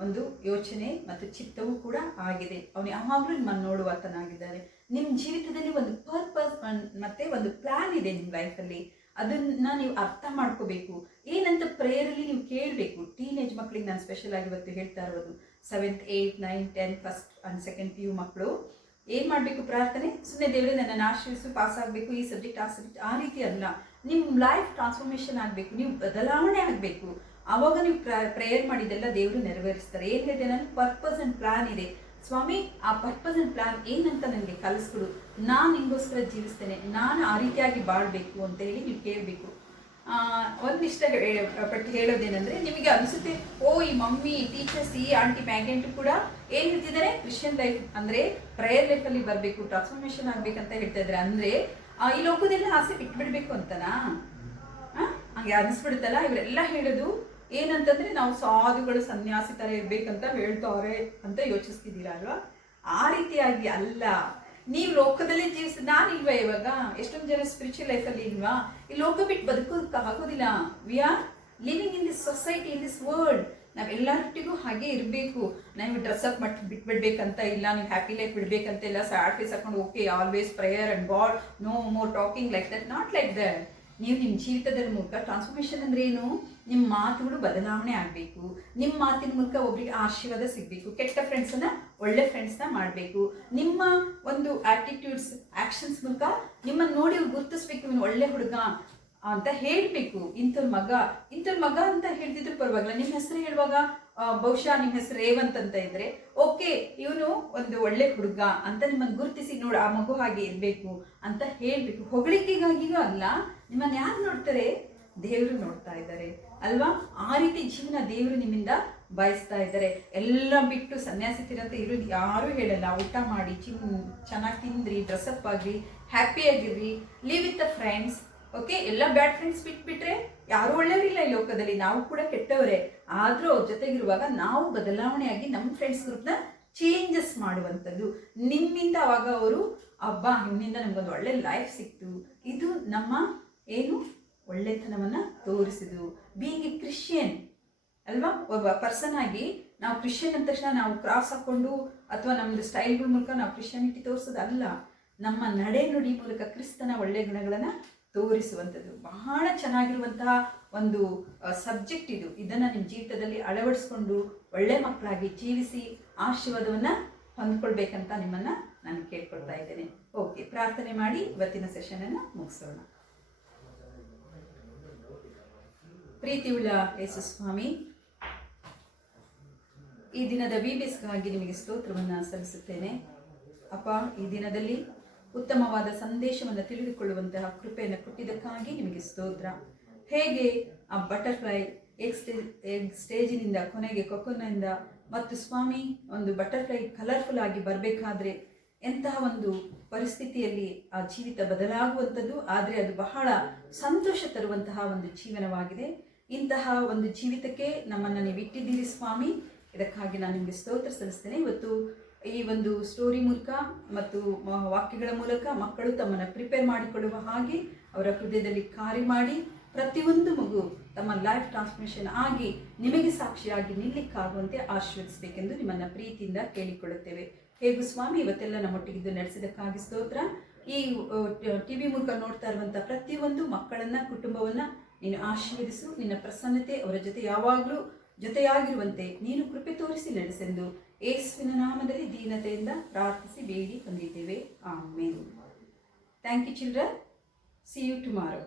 ಒಂದು ಯೋಚನೆ ಮತ್ತು ಚಿತ್ತವೂ ಕೂಡ ಆಗಿದೆ. ಅವನು ಯಾವಾಗಲೂ ನಿಮ್ಮನ್ನು ನೋಡುವಾತನಾಗಿದ್ದಾನೆ. ನಿಮ್ಮ ಜೀವಿತದಲ್ಲಿ ಒಂದು ಪರ್ಪಸ್ ಮತ್ತು ಒಂದು ಪ್ಲ್ಯಾನ್ ಇದೆ ನಿಮ್ಮ ಲೈಫಲ್ಲಿ. ಅದನ್ನು ನೀವು ಅರ್ಥ ಮಾಡ್ಕೋಬೇಕು. ಏನಂತ ಪ್ರೇಯರಲ್ಲಿ ನೀವು ಕೇಳಬೇಕು. ಟೀನೇಜ್ ಮಕ್ಕಳಿಗೆ ನಾನು ಸ್ಪೆಷಲ್ ಆಗಿ ಇವತ್ತು ಹೇಳ್ತಾ ಇರೋದು 7th 8th 9th 10th first and second PU ಮಕ್ಕಳು ಏನು ಮಾಡಬೇಕು ಪ್ರಾರ್ಥನೆ, ಸುಮ್ಮನೆ ದೇವರೇ ನನ್ನನ್ನು ಆಶ್ರಯಿಸು, ಪಾಸ್ ಆಗಬೇಕು, ಈ ಸಬ್ಜೆಕ್ಟ್ ಆ ಸಬ್ಜೆಕ್ಟ್, ಆ ರೀತಿ ಅಲ್ಲ. ನಿಮ್ಮ ಲೈಫ್ ಟ್ರಾನ್ಸ್ಫಾರ್ಮೇಷನ್ ಆಗಬೇಕು, ನೀವು ಬದಲಾವಣೆ ಆಗಬೇಕು. ಆವಾಗ ನೀವು ಪ್ರೇಯರ್ ಮಾಡಿದ್ದೆಲ್ಲ ದೇವರು ನೆರವೇರಿಸ್ತಾರೆ. ಏನು ಹೇಳಿದೆ ನಾನು, ಪರ್ಪಸ್ ಆ್ಯಂಡ್ ಪ್ಲ್ಯಾನ್ ಇದೆ ಸ್ವಾಮಿ, ಆ ಪರ್ಪಸ್ ಆ್ಯಂಡ್ ಪ್ಲ್ಯಾನ್ ಏನಂತ ನನಗೆ ಕಲಿಸ್ಕೊಡು, ನಾನು ನಿಮಗೋಸ್ಕರ ಜೀವಿಸ್ತೇನೆ, ನಾನು ಆ ರೀತಿಯಾಗಿ ಬಾಳಬೇಕು ಅಂತ ಹೇಳಿ ನೀವು ಕೇಳಬೇಕು. ಒಂದಿಷ್ಟ ಪಟ್ಟು ಹೇಳೋದೇನೆಂದರೆ, ನಿಮಗೆ ಅನಿಸುತ್ತೆ ಈ ಮಮ್ಮಿ, ಟೀಚರ್ಸ್, ಈ ಆಂಟಿ ಮ್ಯಾಗಂಟು ಕೂಡ ಏನು ಹೇಳ್ತಿದ್ದಾರೆ, ಕ್ರಿಶ್ಚಿಯನ್ ಲೈಫ್ ಅಂದರೆ ಪ್ರೇಯರ್ ಲೈಫಲ್ಲಿ ಬರಬೇಕು, ಟ್ರಾನ್ಸ್ಫಾರ್ಮೇಷನ್ ಆಗಬೇಕಂತ ಹೇಳ್ತಾ ಇದ್ದಾರೆ. ಅಂದರೆ ಈ ಲೋಕದೆಲ್ಲ ಆಸೆ ಬಿಟ್ಬಿಡ್ಬೇಕು ಅಂತನಾ? ಹಾಗೆ ಅನಿಸ್ಬಿಡುತ್ತಲ್ಲ. ಇವರೆಲ್ಲ ಹೇಳೋದು ಏನಂತಂದರೆ, ನಾವು ಸಾಧುಗಳು ಸನ್ಯಾಸಿ ಥರ ಇರಬೇಕಂತ ಹೇಳ್ತವ್ರೆ ಅಂತ ಯೋಚಿಸ್ತಿದ್ದೀರಾ ಅಲ್ವಾ? ಆ ರೀತಿಯಾಗಿ ಅಲ್ಲ. ನೀವು ಲೋಕದಲ್ಲೇ ನಾನು ಇಲ್ವಾ ಇವಾಗ? ಎಷ್ಟೊಂದು ಜನ ಸ್ಪಿರಿಚುವಲ್ ಲೈಫಲ್ಲಿ ಇಲ್ವಾ? ಈ ಲೋಕ ಬಿಟ್ಟು ಬದುಕೋದಕ್ಕೆ ಆಗೋದಿಲ್ಲ. We are living in this society, in this world. ನಾವೆಲ್ಲರೊಟ್ಟಿಗೂ ಹಾಗೆ ಇರಬೇಕು. ನಾವು ಡ್ರೆಸ್ಅಪ್ ಬಿಟ್ಬಿಡ್ಬೇಕಂತ ಇಲ್ಲ, ನೀವು ಹ್ಯಾಪಿ ಲೈಫ್ ಬಿಡಬೇಕಂತ ಇಲ್ಲ, ಸ್ಯಾಡ್ ಫೇಸ್ ಹಾಕೊಂಡು okay always prayer and God, no more talking like that, not like that. ನೀವು ನಿಮ್ಮ ಜೀವಿತದ ಮೂಲಕ ಟ್ರಾನ್ಸ್ಫಾರ್ಮೇಷನ್ ಅಂದರೆ ಏನು, ನಿಮ್ಮ ಮಾತುಗಳು ಬದಲಾವಣೆ ಆಗಬೇಕು. ನಿಮ್ಮ ಮಾತಿನ ಮೂಲಕ ಒಬ್ಬರಿಗೆ ಆಶೀರ್ವಾದ ಸಿಗಬೇಕು. ಕೆಟ್ಟ ಫ್ರೆಂಡ್ಸನ್ನು ಒಳ್ಳೆ ಫ್ರೆಂಡ್ಸ್ನ ಮಾಡಬೇಕು. ನಿಮ್ಮ ಒಂದು ಆ್ಯಟಿಟ್ಯೂಡ್ಸ್, ಆ್ಯಕ್ಷನ್ಸ್ ಮೂಲಕ ನಿಮ್ಮನ್ನು ನೋಡಿ ಅವ್ರು ಗುರುತಿಸ್ಬೇಕು, ಇವನು ಒಳ್ಳೆ ಹುಡುಗ, ಅಂತ ಹೇಳಬೇಕು. ಇಂಥವ್ರ ಮಗ ಅಂತ ಹೇಳ್ತಿದ್ರು ಪರವಾಗಿಲ್ಲ. ನಿಮ್ಮ ಹೆಸರು ಹೇಳುವಾಗ ಬಹುಶಃ ನಿಮ್ಮ ಹೆಸರು ರೇವಂತ್ ಅಂತ ಇದ್ರೆ ಓಕೆ, ಇವನು ಒಂದು ಒಳ್ಳೆ ಹುಡುಗ ಅಂತ ನಿಮ್ಮನ್ನು ಗುರುತಿಸಿ ನೋಡು, ಆ ಮಗು ಹಾಗೆ ಇರಬೇಕು ಅಂತ ಹೇಳಬೇಕು. ಹೊಗಳಿಕೆಗಾಗಿಯೂ ಅಲ್ಲ, ನಿಮ್ಮನ್ನು ಯಾರು ನೋಡ್ತಾರೆ? ದೇವರು ನೋಡ್ತಾ ಇದ್ದಾರೆ ಅಲ್ವಾ? ಆ ರೀತಿ ಜೀವನ ದೇವರು ನಿಮ್ಮಿಂದ ಬಯಸ್ತಾ ಇದ್ದಾರೆ. ಎಲ್ಲ ಬಿಟ್ಟು ಸನ್ಯಾಸಿ ತಿರಂತೆ ಇರೋದು ಯಾರೂ ಹೇಳಲ್ಲ. ಊಟ ಮಾಡಿ ಚೆನ್ನಾಗಿ ತಿಂದ್ರಿ, ಡ್ರೆಸ್ಅಪ್ ಆಗ್ರಿ, ಹ್ಯಾಪಿಯಾಗಿರ್ರಿ, live with the friends. Okay, ಎಲ್ಲ ಬ್ಯಾಡ್ ಫ್ರೆಂಡ್ಸ್ ಬಿಟ್ಬಿಟ್ರೆ ಯಾರು ಒಳ್ಳೆಯವರಿಲ್ಲ ಈ ಲೋಕದಲ್ಲಿ. ನಾವು ಕೂಡ ಕೆಟ್ಟವರೇ. ಆದರೂ ಅವ್ರ ಜೊತೆಗಿರುವಾಗ ನಾವು ಬದಲಾವಣೆಯಾಗಿ ನಮ್ಮ ಫ್ರೆಂಡ್ಸ್ ಗ್ರೂಪ್ನ ಚೇಂಜಸ್ ಮಾಡುವಂಥದ್ದು. ನಿಮ್ಮಿಂದ ಅವಾಗ ಅವರು ಅಬ್ಬಾ ನಿಮ್ಮಿಂದ ನಮ್ಗೊಂದು ಒಳ್ಳೆ ಲೈಫ್ ಸಿಕ್ತು, ಇದು ನಮ್ಮ ಏನು ಒಳ್ಳೆತನವನ್ನು ತೋರಿಸಿದು. ಬೀಯಿಂಗ್ ಎ ಕ್ರಿಶ್ಚಿಯನ್ ಅಲ್ವಾ? ಒಬ್ಬ ಪರ್ಸನ್ ಆಗಿ ನಾವು ಕ್ರಿಶ್ಚಿಯನ್ ಅಂದ ತಕ್ಷಣ ನಾವು ಕ್ರಾಸ್ ಹಾಕ್ಕೊಂಡು ಅಥವಾ ನಮ್ಮದು ಸ್ಟೈಲ್ಗಳ ಮೂಲಕ ನಾವು ಕ್ರಿಶ್ಚಿಯಾನಿಟಿ ತೋರಿಸೋದಲ್ಲ. ನಮ್ಮ ನಡೆ ನುಡಿ ಮೂಲಕ ಕ್ರಿಸ್ತನ ಒಳ್ಳೆಯ ಗುಣಗಳನ್ನು ತೋರಿಸುವಂಥದ್ದು. ಬಹಳ ಚೆನ್ನಾಗಿರುವಂತಹ ಒಂದು ಸಬ್ಜೆಕ್ಟ್ ಇದು. ಇದನ್ನು ನಿಮ್ಮ ಜೀವಿತದಲ್ಲಿ ಅಳವಡಿಸ್ಕೊಂಡು ಒಳ್ಳೆ ಮಕ್ಕಳಾಗಿ ಜೀವಿಸಿ ಆಶೀರ್ವಾದವನ್ನು ಹೊಂದ್ಕೊಳ್ಬೇಕಂತ ನಿಮ್ಮನ್ನು ನಾನು ಕೇಳ್ಕೊಳ್ತಾ ಇದ್ದೇನೆ. ಓಕೆ, ಪ್ರಾರ್ಥನೆ ಮಾಡಿ ಇವತ್ತಿನ ಸೆಷನನ್ನು ಮುಗಿಸೋಣ. ಪ್ರೀತಿಯುಳ್ಳ ಯೇಸು ಸ್ವಾಮಿ, ಈ ದಿನದ VBSಗಾಗಿ ನಿಮಗೆ ಸ್ತೋತ್ರವನ್ನು ಸಲ್ಲಿಸುತ್ತೇನೆ. ಅಪ್ಪ, ಈ ದಿನದಲ್ಲಿ ಉತ್ತಮವಾದ ಸಂದೇಶವನ್ನು ತಿಳಿದುಕೊಳ್ಳುವಂತಹ ಕೃಪೆಯನ್ನು ಕೊಟ್ಟಿದ್ದಕ್ಕಾಗಿ ನಿಮಗೆ ಸ್ತೋತ್ರ. ಹೇಗೆ ಆ ಬಟರ್ಫ್ಲೈ ಎಗ್ ಸ್ಟೇಜಿನಿಂದ ಕೊನೆಗೆ ಕೊಕೊನಿಂದ ಮತ್ತು ಸ್ವಾಮಿ ಒಂದು ಬಟರ್ಫ್ಲೈ ಕಲರ್ಫುಲ್ ಆಗಿ ಬರಬೇಕಾದ್ರೆ ಎಂತಹ ಒಂದು ಪರಿಸ್ಥಿತಿಯಲ್ಲಿ ಆ ಜೀವಿತ ಬದಲಾಗುವಂಥದ್ದು. ಆದರೆ ಅದು ಬಹಳ ಸಂತೋಷ ತರುವಂತಹ ಒಂದು ಜೀವನವಾಗಿದೆ. ಇಂತಹ ಒಂದು ಜೀವಿತಕ್ಕೆ ನಮ್ಮನ್ನು ನೀವು ಇಟ್ಟಿದ್ದೀರಿ ಸ್ವಾಮಿ. ಇದಕ್ಕಾಗಿ ನಾನು ನಿಮಗೆ ಸ್ತೋತ್ರ ಸಲ್ಲಿಸ್ತೇನೆ. ಇವತ್ತು ಈ ಒಂದು ಸ್ಟೋರಿ ಮೂಲಕ ಮತ್ತು ವಾಕ್ಯಗಳ ಮೂಲಕ ಮಕ್ಕಳು ತಮ್ಮನ್ನು ಪ್ರಿಪೇರ್ ಮಾಡಿಕೊಳ್ಳುವ ಹಾಗೆ ಅವರ ಹೃದಯದಲ್ಲಿ ಕಾರ್ಯ ಮಾಡಿ ಪ್ರತಿಯೊಂದು ಮಗು ತಮ್ಮ ಲೈಫ್ ಟ್ರಾನ್ಸ್ಫರ್ಮೇಷನ್ ಆಗಿ ನಿಮಗೆ ಸಾಕ್ಷಿಯಾಗಿ ನಿಲ್ಲಿಕ್ಕಾಗುವಂತೆ ಆಶೀರ್ವದಿಸಬೇಕೆಂದು ನಿಮ್ಮನ್ನು ಪ್ರೀತಿಯಿಂದ ಕೇಳಿಕೊಳ್ಳುತ್ತೇವೆ. ಹೇಗೂ ಸ್ವಾಮಿ ಇವತ್ತೆಲ್ಲ ನಮ್ಮೊಟ್ಟಿಗಿದ್ದು ನಡೆಸಿದ್ದಕ್ಕಾಗಿ ಸ್ತೋತ್ರ. ಈ TV ಮೂಲಕ ನೋಡ್ತಾ ಇರುವಂಥ ಪ್ರತಿಯೊಂದು ಮಕ್ಕಳನ್ನು, ಕುಟುಂಬವನ್ನು ನೀನು ಆಶೀರ್ವದಿಸು. ನಿನ್ನ ಪ್ರಸನ್ನತೆ ಅವರ ಜೊತೆ ಯಾವಾಗಲೂ ಜೊತೆಯಾಗಿರುವಂತೆ ನೀನು ಕೃಪೆ ತೋರಿಸಿ ನಡೆಸೆಂದು ಯೇಸುವಿನ ನಾಮದಲ್ಲಿ ದೀನತೆಯಿಂದ ಪ್ರಾರ್ಥಿಸಿ ಬೇಡಿ ಹೊಂದಿದ್ದೇವೆ. Amen. Thank you children. See you tomorrow.